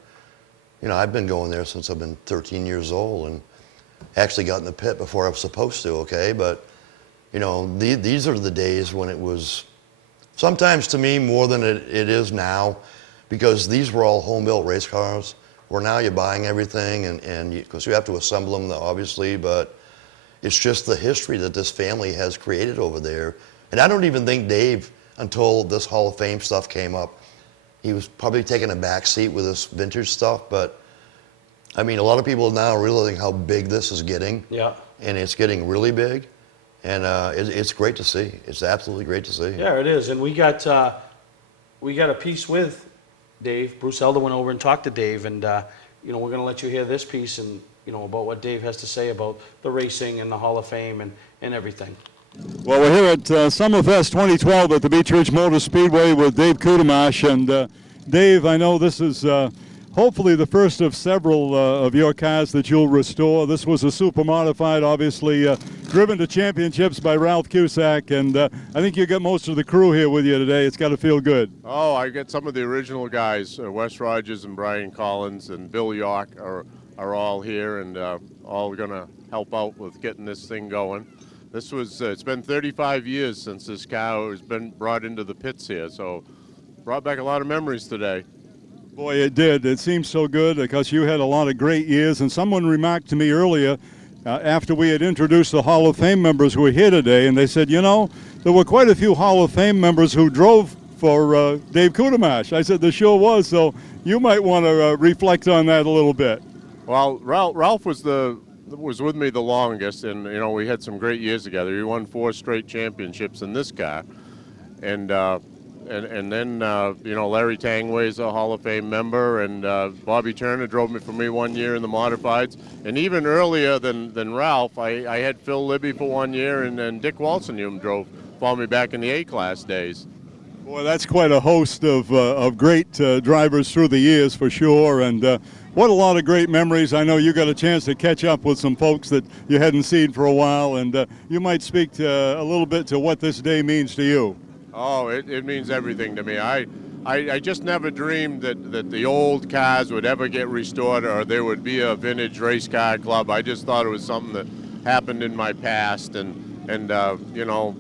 you know, I've been going there since I've been 13 years old, and actually got in the pit before I was supposed to, okay? But, you know, these are the days when it was, sometimes to me, more than it is now, because these were all home-built race cars, where now you're buying everything, and because you have to assemble them, obviously, but it's just the history that this family has created over there. And I don't even think Dave, until this Hall of Fame stuff came up, he was probably taking a back seat with this vintage stuff, but I mean, a lot of people now are realizing how big this is getting. Yeah. And it's getting really big, and it's great to see. It's absolutely great to see. Yeah, it is. And we got a piece with Dave. Bruce Elder went over and talked to Dave, and you know, we're going to let you hear this piece and, you know, about what Dave has to say about the racing and the Hall of Fame and everything. Well, we're here at Summerfest 2012 at the Beech Ridge Motor Speedway with Dave Kudamash. And Dave, I know this is hopefully the first of several of your cars that you'll restore. This was a super modified, obviously, driven to championships by Ralph Cusack. And I think you got most of the crew here with you today. It's got to feel good. Oh, I get some of the original guys, Wes Rogers and Brian Collins and Bill York are all here, and all going to help out with getting this thing going. This was, it's been 35 years since this cow has been brought into the pits here, so brought back a lot of memories today. Boy, it did. It seems so good because you had a lot of great years. And someone remarked to me earlier, after we had introduced the Hall of Fame members who were here today, and they said, you know, there were quite a few Hall of Fame members who drove for Dave Kudamash. I said, there sure was, so you might want to reflect on that a little bit. Well, Ralph was with me the longest, and you know, we had some great years together. He won 4 straight championships in this car, and then you know, Larry Tangway's a Hall of Fame member, and Bobby Turner drove me for me one year in the modifieds, and even earlier than Ralph, I had Phil Libby for 1 year, and then Dick Walsenium drove for me back in the A-class days. Boy, that's quite a host of great drivers through the years for sure, and what a lot of great memories. I know you got a chance to catch up with some folks that you hadn't seen for a while, and you might speak a little bit to what this day means to you. Oh, it means everything to me. I just never dreamed that the old cars would ever get restored or there would be a vintage race car club. I just thought it was something that happened in my past, and you know,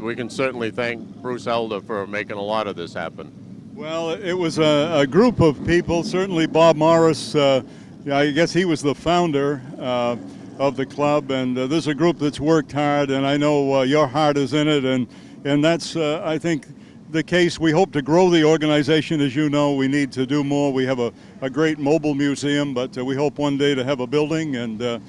we can certainly thank Bruce Elder for making a lot of this happen. Well, it was a group of people. Certainly Bob Morris, I guess he was the founder of the club, and there's a group that's worked hard, and I know your heart is in it, and that's, I think, the case. We hope to grow the organization. As you know, we need to do more. We have a great mobile museum, but we hope one day to have a building, and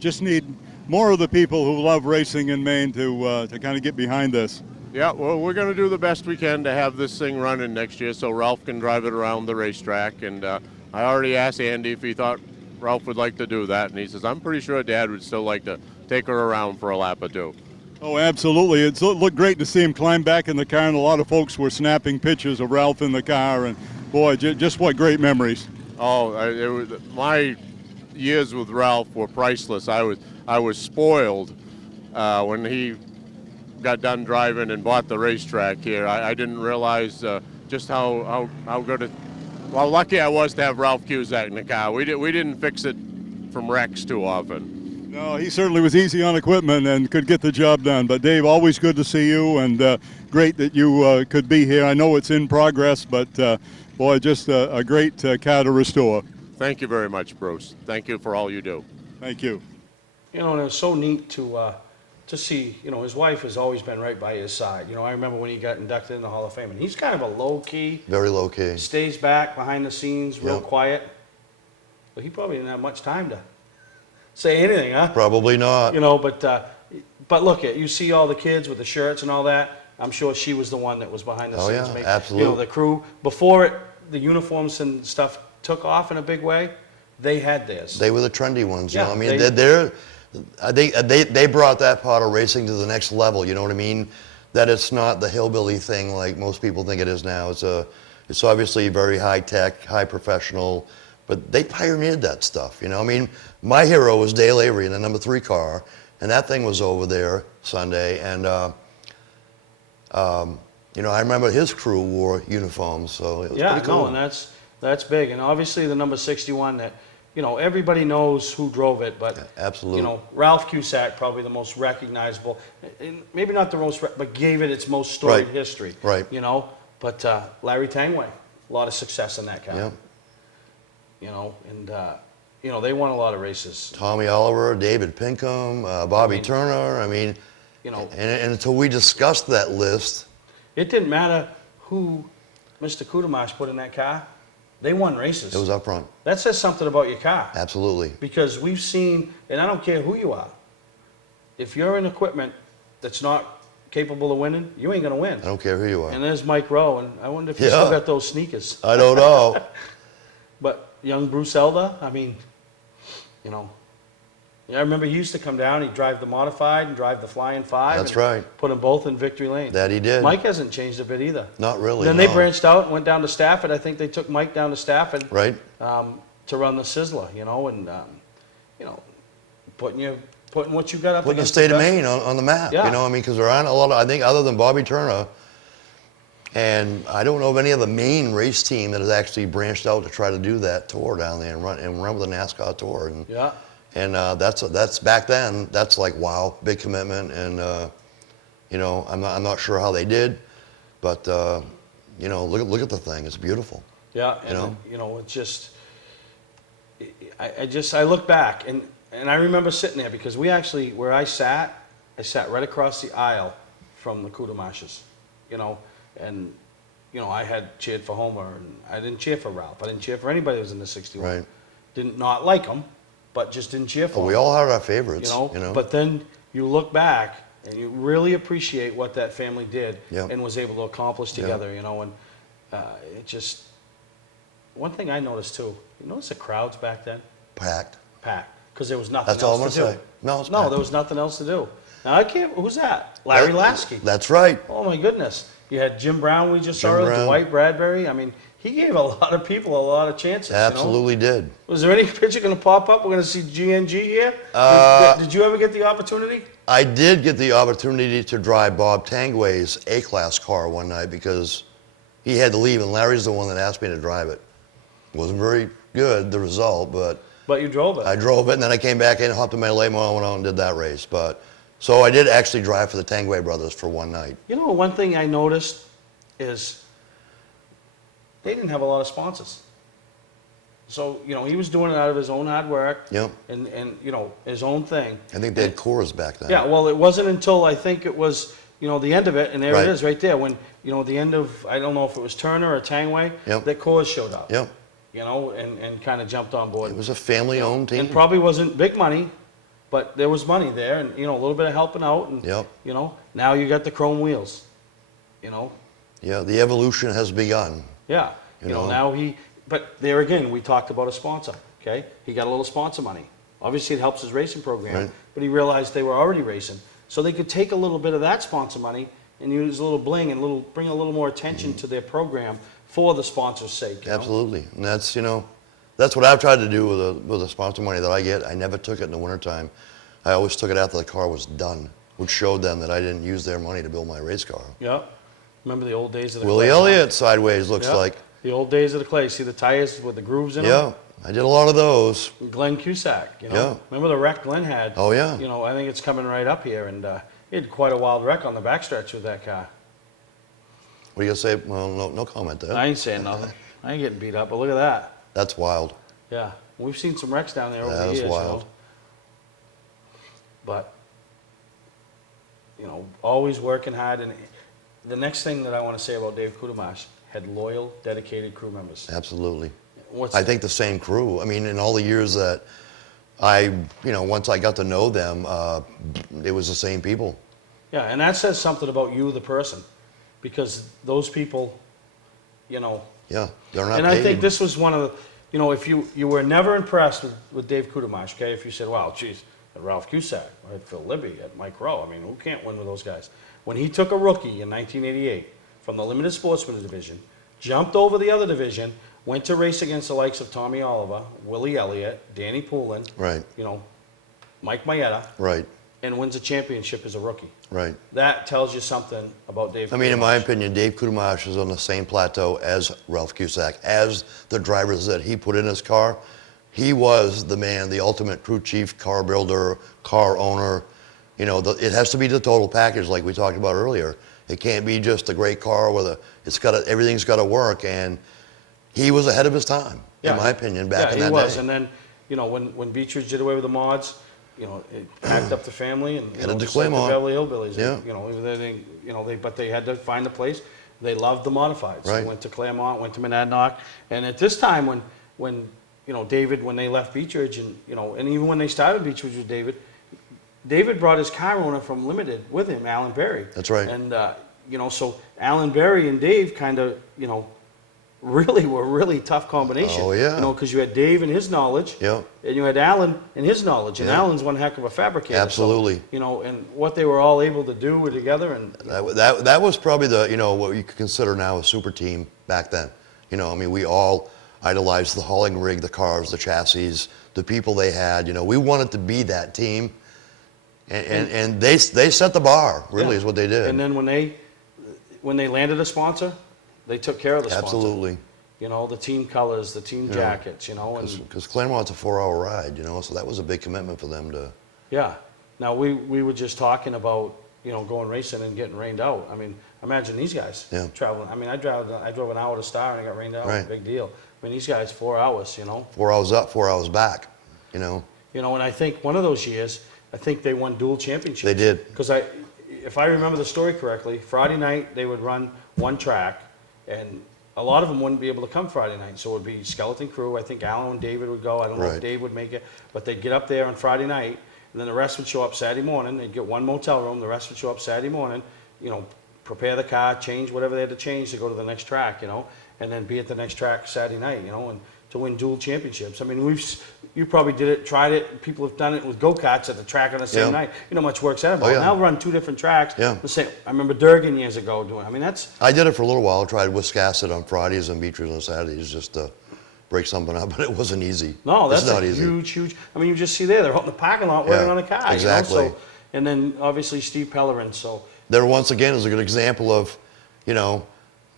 just need more of the people who love racing in Maine to kind of get behind this. Yeah, well, we're going to do the best we can to have this thing running next year so Ralph can drive it around the racetrack. And I already asked Andy if he thought Ralph would like to do that, and he says, I'm pretty sure Dad would still like to take her around for a lap or two. Oh, absolutely. It looked great to see him climb back in the car, and a lot of folks were snapping pictures of Ralph in the car, and boy, just what great memories. Oh, my years with Ralph were priceless. I was spoiled when he got done driving and bought the racetrack here. I didn't realize just how lucky I was to have Ralph Cusack in the car. We didn't fix it from wrecks too often. No, he certainly was easy on equipment and could get the job done. But Dave, always good to see you, and great that you could be here. I know it's in progress, but boy, just a great car to restore. Thank you very much, Bruce. Thank you for all you do. Thank you. You know, and it was so neat to see, you know, his wife has always been right by his side. You know, I remember when he got inducted in the Hall of Fame, and he's kind of a low-key. Very low-key. Stays back behind the scenes, real Yep. quiet. But he probably didn't have much time to say anything, huh? Probably not. You know, but look, you see all the kids with the shirts and all that. I'm sure she was the one that was behind the scenes. Yeah, absolutely. You know, the crew, before the uniforms and stuff took off in a big way, they had theirs. They were the trendy ones, you Yeah, know. I mean, they brought that part of racing to the next level. You know what I mean? That it's not the hillbilly thing like most people think it is now. It's obviously very high tech, high professional, but they pioneered that stuff. You know, I mean, my hero was Dale Avery in the number 3 car, and that thing was over there Sunday, and you know, I remember his crew wore uniforms, so it was pretty cool. No, and That's big, and obviously the number 61 that, you know, everybody knows who drove it, but Absolutely. you know, Ralph Cusack, probably the most recognizable, and maybe not the most, but gave it its most storied Right. history. Right. You know, but Larry Tangway, a lot of success in that car. Yeah. You know, and you know, they won a lot of races. Tommy Oliver, David Pinkham, Bobby I mean, Turner. I mean, you know, and until we discussed that list, it didn't matter who Mr. Kudamash put in that car. They won races. it was up front. That says something about your car. Absolutely. Because we've seen, and I don't care who you are, if you're in equipment that's not capable of winning, you ain't gonna win. I don't care who you are. And there's Mike Rowe, and I wonder if he Yeah. still got those sneakers. I don't know. But young Bruce Elder, I mean, you know, yeah, I remember he used to come down, he'd drive the modified and drive the Flying Five. That's and right. Put them both in victory lane. That he did. Mike hasn't changed a bit either. Not really. Then they no. branched out and went down to Stafford. I think they took Mike down to Stafford. Right. To run the Sizzler, you know, and you know, putting what you got up Putting the against state of best. Maine on the map. Yeah. You know, I mean, because there aren't a lot of, I think, other than Bobby Turner, and I don't know of any other Maine race team that has actually branched out to try to do that tour down there and run with the NASCAR tour. And Yeah. and that's back then. That's like wow, big commitment. And you know, I'm not sure how they did, but you know, look at the thing. It's beautiful. Yeah, and you know, it's just, I look back and I remember sitting there because we actually, where I sat right across the aisle from the Kudamashes, you know, and you know, I had cheered for Homer and I didn't cheer for Ralph. I didn't cheer for anybody that was in the 61. Right. Didn't not like them, but just didn't cheer for But them. we all had our favorites. You know, but then you look back and you really appreciate what that family did Yep. and was able to accomplish together, you know, and it just, one thing I noticed too, you notice the crowds back then? Packed. Packed, because there was nothing That's all I'm else gonna to do. say. No, it's No, packed. there was nothing else to do. Now I can't, who's that? Larry Lasky. That's right. Oh my goodness. You had Jim Brown, we just saw Jim earlier, Brown. Dwight Bradbury. I mean, he gave a lot of people a lot of chances. You know? Absolutely did. Was there any picture going to pop up? We're going to see GNG here? Did you ever get the opportunity? I did get the opportunity to drive Bob Tangway's A-Class car one night because he had to leave, and Larry's the one that asked me to drive it. It wasn't very good, the result, but you drove it. I drove it, and then I came back in, hopped in my limo, and went out and did that race. So I did actually drive for the Tangway brothers for one night. You know, one thing I noticed is they didn't have a lot of sponsors. So, you know, he was doing it out of his own hard work Yep. and you know, his own thing. I think they had Coors back then. Yeah, well, it wasn't until I think it was, you know, the end of it, and there Right. it is right there, when, you know, the end of, I don't know if it was Turner or Tangway, Yep. that Coors showed up. Yep. You know, and kind of jumped on board. It was a family-owned team. And probably wasn't big money, but there was money there, and, you know, a little bit of helping out, and, Yep. you know, now you got the chrome wheels, you know. Yeah, the evolution has begun. Yeah, You you know, know? now but there again, we talked about a sponsor, okay? He got a little sponsor money. Obviously, it helps his racing program, Right. but he realized they were already racing. So they could take a little bit of that sponsor money and use a little bling and bring a little more attention to their program for the sponsor's sake. You know? Absolutely. And that's, you know, that's what I've tried to do with the sponsor money that I get. I never took it in the wintertime. I always took it after the car was done, which showed them that I didn't use their money to build my race car. Yeah. Remember the old days of the Willie clay? Elliott sideways looks Yeah. like. The old days of the clay. See the tires with the grooves in Yeah, them? I did a lot of those. Glenn Cusack, you know? Yeah. Remember the wreck Glenn had? Oh, yeah. You know, I think it's coming right up here, and he had quite a wild wreck on the backstretch with that car. What do you say? Well, no comment there. I ain't saying nothing. I ain't getting beat up, but look at that. That's wild. Yeah, we've seen some wrecks down there over That the is years. wild. You know? But, you know, always working hard. And the next thing that I want to say about Dave Kudamash, had loyal, dedicated crew members. Absolutely. What's I think the same crew. I mean, in all the years that once I got to know them, it was the same people. Yeah, and that says something about you, the person, because those people, you know. Yeah, they're not And paid. I think this was one of the, you know, if you were never impressed with Dave Kudamash, okay, if you said, wow, geez, at Ralph Cusack, at Phil Libby, at Mike Rowe, I mean, who can't win with those guys? When he took a rookie in 1988 from the limited sportsman division, jumped over the other division, went to race against the likes of Tommy Oliver, Willie Elliott, Danny Poulin, Right. you know, Mike Maeda, Right. and wins a championship as a rookie. Right. That tells you something about Dave. I mean, in my opinion, Dave Kutumash is on the same plateau as Ralph Cusack, as the drivers that he put in his car. He was the man, the ultimate crew chief, car builder, car owner. You know, it has to be the total package, like we talked about earlier. It can't be just a great car with everything's got to work. And he was ahead of his time, in my opinion, back in that day. Yeah, he was. And then, you know, when Beach Ridge did away with the mods, you know, it packed up the family and Headed to just like the Claremont. Beverly Hillbillies. Yeah. But they had to find a place. They loved the modifieds. Right. They went to Claremont, went to Monadnock, and at this time when you know David, when they left Beach Ridge, and you know, and even when they started Beach Ridge with David brought his car owner from Limited with him, Alan Berry. That's right. And you know, so Alan Berry and Dave kind of, you know, really were a really tough combination. Oh, yeah. You know, because you had Dave and his knowledge, Yep. and you had Alan and his knowledge, and Yeah. Alan's one heck of a fabricator. Absolutely. So, you know, and what they were all able to do together, and That was probably the, you know, what you could consider now a super team back then. You know, I mean, we all idolized the hauling rig, the cars, the chassis, the people they had. You know, we wanted to be that team, and they set the bar. Really, Yeah. is what they did. And then when they landed a sponsor, they took care of the sponsor. Absolutely. You know, the team colors, the team Yeah. jackets. You know, and Because Claremont's a 4-hour ride. You know, so that was a big commitment for them to. yeah. Now we were just talking about, you know, going racing and getting rained out. I mean, imagine these guys traveling. I mean, I drove an hour to Star and I got rained out. Right. Big deal. I mean, these guys 4 hours. You know. 4 hours up, 4 hours back. You know. You know, and I think one of those years, I think they won dual championships. They did. Because if I remember the story correctly, Friday night they would run one track, and a lot of them wouldn't be able to come Friday night. So it would be skeleton crew. I think Alan and David would go. I don't know if Right. Dave would make it, but they'd get up there on Friday night, and then the rest would show up Saturday morning. They'd get one motel room. The rest would show up Saturday morning. You know, prepare the car, change whatever they had to change to go to the next track. You know, and then be at the next track Saturday night. You know, and to win dual championships. I mean, you probably did it, tried it. People have done it with go-karts at the track on the same Yeah. night. You know how much work's that about? Oh, yeah. Now run two different tracks. Yeah. I remember Durgan years ago doing. I mean, that's I did it for a little while. I tried Wiscasset on Fridays and Beach Ridge on Saturdays just to break something up, but it wasn't easy. no, that's it's not a easy. huge. I mean, you just see they're out in the parking lot working Yeah, on a car. exactly. You know? So, and then obviously Steve Pellerin. So There once again is a good example of, you know,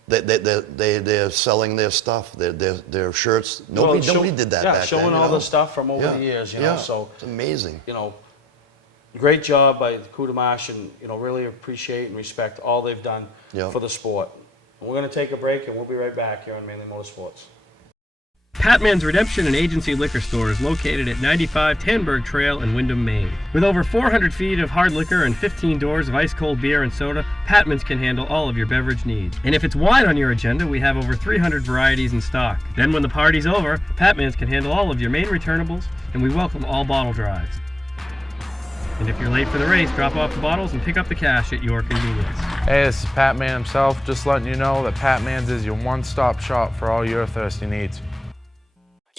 they're selling their stuff, their shirts. Nobody did that back then. showing you all know? the stuff from over Yeah, the years. You yeah, know, so it's amazing. you know, great job by Kutumash, and you know, really appreciate and respect all they've done Yeah. for the sport. And we're going to take a break, and we'll be right back here on Mainly Motorsports. Patman's Redemption and Agency Liquor Store is located at 95 Tanberg Trail in Windham, Maine. With over 400 feet of hard liquor and 15 doors of ice-cold beer and soda, Patman's can handle all of your beverage needs. And if it's wine on your agenda, we have over 300 varieties in stock. Then when the party's over, Patman's can handle all of your Maine returnables, and we welcome all bottle drives. And if you're late for the race, drop off the bottles and pick up the cash at your convenience. Hey, this is Pat Man himself, just letting you know that Pat Man's is your one-stop shop for all your thirsty needs.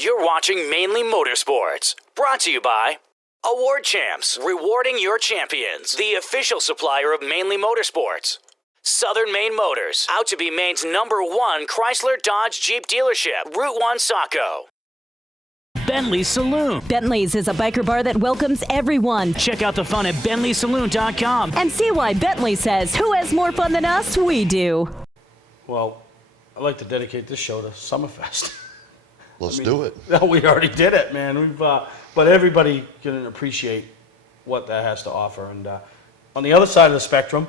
You're watching Mainly Motorsports, brought to you by Award Champs, rewarding your champions, the official supplier of Mainly Motorsports. Southern Maine Motors, out to be Maine's #1 Chrysler Dodge Jeep dealership, Route 1 Saco. Bentley Saloon. Bentley's is a biker bar that welcomes everyone. Check out the fun at BentleySaloon.com and see why Bentley says, who has more fun than us? We do. Well, I'd like to dedicate this show to Summerfest. Let's do it. No, we already did it, man. But everybody can appreciate what that has to offer. And on the other side of the spectrum,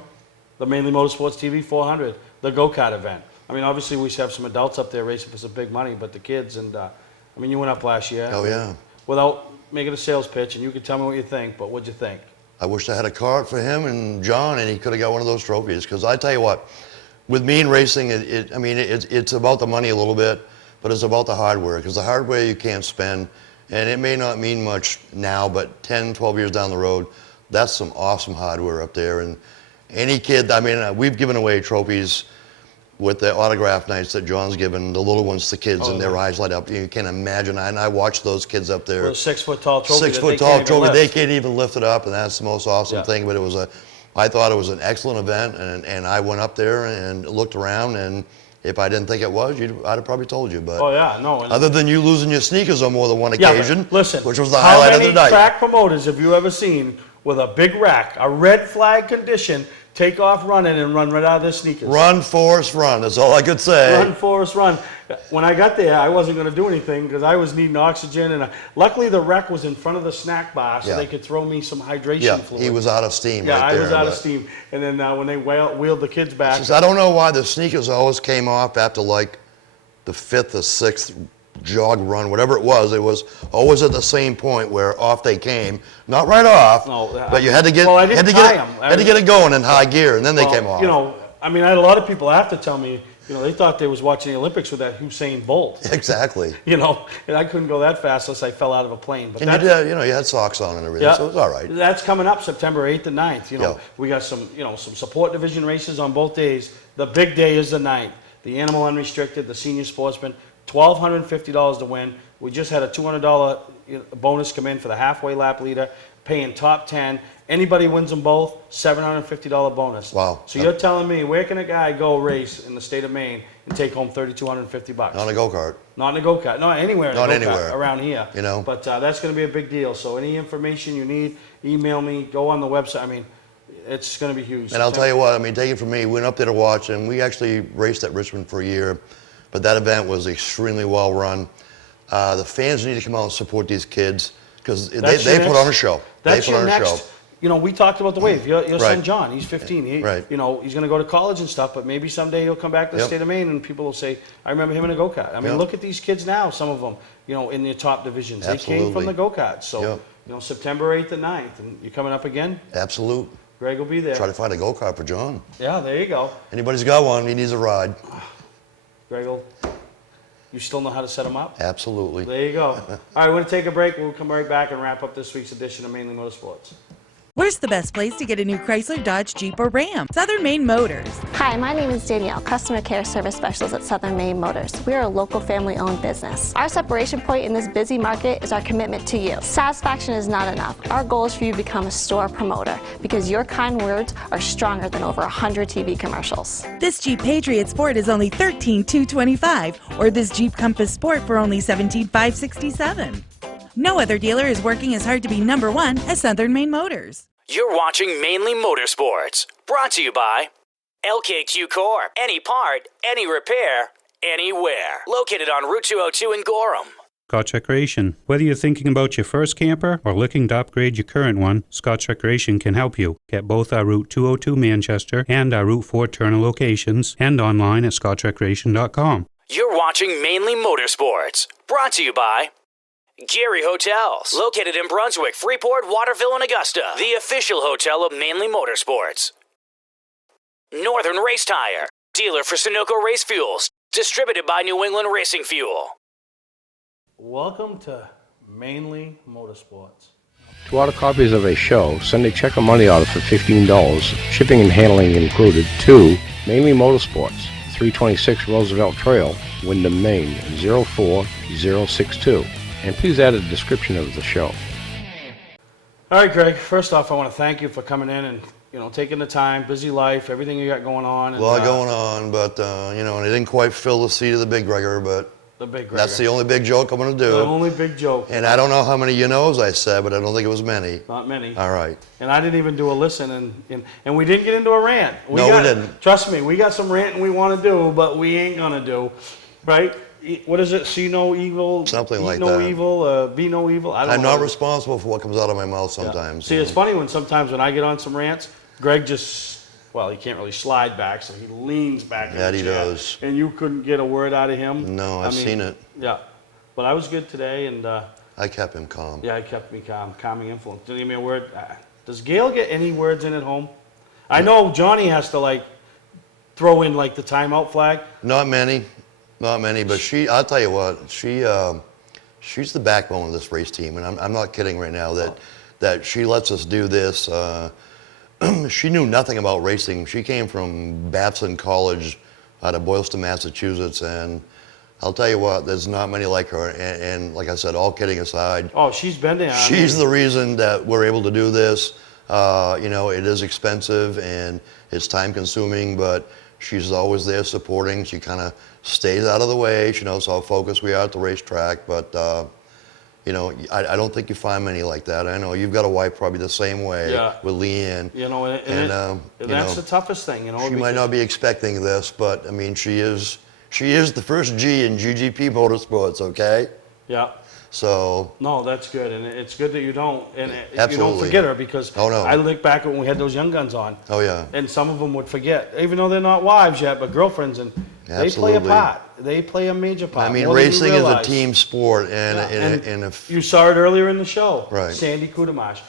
the Mainly Motorsports TV 400, the go-kart event. I mean, obviously we have some adults up there racing for some big money, but the kids, and I mean, you went up last year. Oh, yeah. Without making a sales pitch, and you can tell me what you think, but what'd you think? I wish I had a card for him and John, and he could have got one of those trophies. Because I tell you what, with me in racing, it's about the money a little bit, but it's about the hardware. Because the hardware you can't spend, and it may not mean much now, but 10, 12 years down the road, that's some awesome hardware up there. And any kid, I mean, we've given away trophies with the autograph nights that John's given the little ones to kids, and their eyes light up. You can't imagine. And I watch those kids up there. With a 6 foot tall trophy. 6 foot tall trophy. They can't even lift it up, and that's the most awesome thing. But I thought it was an excellent event, and I went up there and looked around, and if I didn't think it was, I'd have probably told you. But other than you losing your sneakers on more than one occasion, listen, which was the highlight of the night. How many track promoters have you ever seen with a big rack, a red flag condition, take off running and run right out of their sneakers. Run, Forrest, run. That's all I could say. Run, Forrest, run. When I got there, I wasn't going to do anything because I was needing oxygen. And luckily, the wreck was in front of the snack bar, so Yeah. they could throw me some hydration Yeah, fluid. he was out of steam Yeah, right there. I was out of but- steam. And then when they wheeled the kids back. Says, I don't know why the sneakers always came off after like the 5th or 6th jog run, whatever it was always at the same point where off they came. Not right off, but you had to get, Well, I had didn't to tie get, 'em. had to get it going in high gear, and then they Well, came off. You know, I mean, I had a lot of people after tell me, you know, they thought they was watching the Olympics with that Usain Bolt. Exactly. You know, and I couldn't go that fast unless I fell out of a plane. But And you that's- did, you had socks on and everything, so it was all right. That's coming up September 8th and 9th. You know, Yeah. we got some support division races on both days. The big day is the 9th. The animal unrestricted, the senior sportsman, $1,250 to win. We just had a $200 bonus come in for the halfway lap leader, paying top 10. Anybody wins them both, $750 bonus. Wow. So you're telling me, where can a guy go race in the state of Maine and take home $3,250? On a go-kart. Not in a go-kart. Not anywhere in Not a go-kart anywhere. around here. You know. But that's going to be a big deal. So any information you need, email me, go on the website. I mean, it's going to be huge. And I'll tell you what, I mean, take it from me, we went up there to watch, and we actually raced at Richmond for a year, but that event was extremely well run. The fans need to come out and support these kids, because they put on a show. That's They put your on a next. show. You know, we talked about the wave. Your son Right. John, he's 15. Right. You know, he's going to go to college and stuff, but maybe someday he'll come back to the Yep. state of Maine and people will say, I remember him in a go-kart. I mean, Yep. look at these kids now, some of them, you know, in the top divisions. They came from Absolutely. the go-kart. So, Yep. you know, September 8th and 9th. And you're coming up again? Absolute. Greg will be there. Try to find a go-kart for John. Yeah, there you go. Anybody's got one, he needs a ride. Greg will. You still know how to set them up? Absolutely. There you go. All right, we're going to take a break. We'll come right back and wrap up this week's edition of Mainly Motorsports. Where's the best place to get a new Chrysler, Dodge, Jeep, or Ram? Southern Maine Motors. Hi, my name is Danielle, Customer Care Service Specialist at Southern Maine Motors. We are a local family-owned business. Our separation point in this busy market is our commitment to you. Satisfaction is not enough. Our goal is for you to become a store promoter because your kind words are stronger than over 100 TV commercials. This Jeep Patriot Sport is only $13,225, or this Jeep Compass Sport for only $17,567. No other dealer is working as hard to be number one as Southern Maine Motors. You're watching Mainly Motorsports, brought to you by LKQ Core. Any part, any repair, anywhere. Located on Route 202 in Gorham. Scotch Recreation. Whether you're thinking about your first camper or looking to upgrade your current one, Scotch Recreation can help you. Get both our Route 202 Manchester and our Route 4 Turner locations and online at scotchrecreation.com. You're watching Mainly Motorsports, brought to you by Gary Hotels, located in Brunswick, Freeport, Waterville, and Augusta. The official hotel of Mainly Motorsports. Northern Race Tire, dealer for Sunoco Race Fuels, distributed by New England Racing Fuel. Welcome to Mainly Motorsports. To order copies of a show, send a check or money order for $15, shipping and handling included, to Mainly Motorsports, 326 Roosevelt Trail, Windham, Maine, 04062. And please add a description of the show. All right, Greg. First off, I want to thank you for coming in and taking the time. Busy life, everything you got going on. A And, lot going on, but, and it didn't quite fill the seat of the big Gregor, but The big that's Gregor. the only big joke I'm going to do. The only big joke. And I don't know how many knows I said, but I don't think it was many. Not many. All right. And I didn't even do a listen, and we didn't get into a rant. No, we didn't. Trust me, we got some ranting we want to do, but we ain't gonna do, right? What is it? See no evil. Something eat like no that. evil. Be no evil. I don't I'm know. not responsible for what comes out of my mouth sometimes. See, it's funny when sometimes when I get on some rants, Greg just, well, he can't really slide back, so he leans back. in That the he chair, does. And you couldn't get a word out of him. No, I've seen it. Yeah, but I was good today, and I kept him calm. yeah, I kept me calm, calming influence. Did he give me a word? Does Gail get any words in at home? I know Johnny has to throw in the timeout flag. Not many, but I'll tell you what, she's the backbone of this race team, and I'm not kidding right now that she lets us do this. She knew nothing about racing. She came from Babson College out of Boylston, Massachusetts, and I'll tell you what, there's not many like her, and like I said, all kidding aside, Oh, she's been there. she's the reason that we're able to do this. It is expensive and it's time consuming, but she's always there supporting. She kind of stays out of the way. She knows how focused we are at the racetrack, but You know, I don't think you find many like that. I know you've got a wife probably the same way with Leanne. You know, and you that's know, the toughest thing, you know. She might not be expecting this, but I mean, she is the first G in GGP Motorsports, okay? Yeah. So. No, that's good, and it's good that you don't, and you don't Absolutely. forget her, because Oh, no. I look back when we had those young guns on. Oh, yeah. And some of them would forget, even though they're not wives yet, but girlfriends, and they play a Absolutely. part. They play a major part. I mean, more than you racing is a realize. team sport, and And if you saw it earlier in the show. Right. Sandy Kudamash.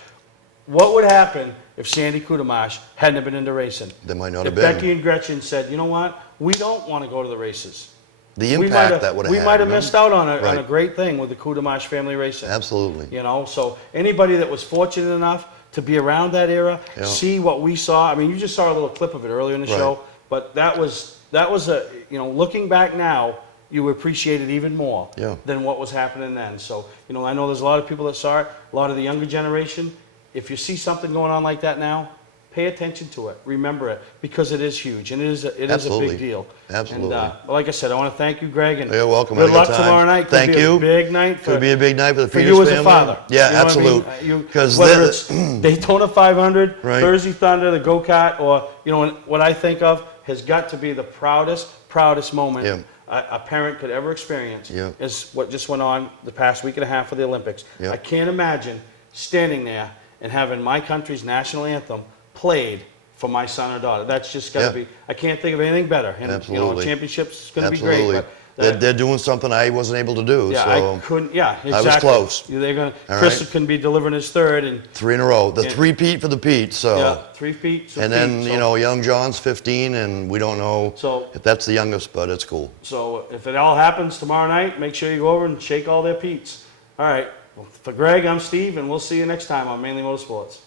What would happen if Sandy Kudamash hadn't been into racing? there might not If have been Becky and Gretchen said, you know what, we don't want to go to the races. the impact that would have We had. might have you know? missed out on a Right. great thing with the Kudamash family racing. Absolutely. You know, so anybody that was fortunate enough to be around that era, Yeah. see what we saw. I mean, you just saw a little clip of it earlier in the Right. show, but that was a, you know, looking back now, you appreciate it even more Yeah. than what was happening then. So, you know, I know there's a lot of people that saw it, a lot of the younger generation. If you see something going on like that now, pay attention to it, remember it, because it is huge, and it is a Absolutely. big deal. Absolutely. And like I said, I want to thank you, Greg, and You're welcome. good I got luck time. tomorrow night. Could Thank be you. A big night for, Could be a big night for the for Peters you as family. a father. Yeah, You know what I mean? absolute. You- 'Cause whether the- it's Daytona 500, Right. Thursday Thunder, the go-kart, or, you know, what I think of has got to be the proudest moment Yeah. a parent could ever experience, Yeah. is what just went on the past week and a half for the Olympics. Yeah. I can't imagine standing there and having my country's national anthem played for my son or daughter. That's just got to Yeah. be, I can't think of anything better. And, you know, Absolutely. a championship's going to be Absolutely. great. But They're doing something I wasn't able to do. yeah, so I couldn't, yeah, exactly. I was close. They're going to, All Chris right. can be delivering his third, and 3 in a row. The Yeah. 3-peat for the Pete. So. yeah, 3 feet. And then, you know, young John's 15, and we don't know So- if that's the youngest, but it's cool. So if it all happens tomorrow night, make sure you go over and shake all their Pete's. All right, well, for Greg, I'm Steve, and we'll see you next time on Mainly Motorsports.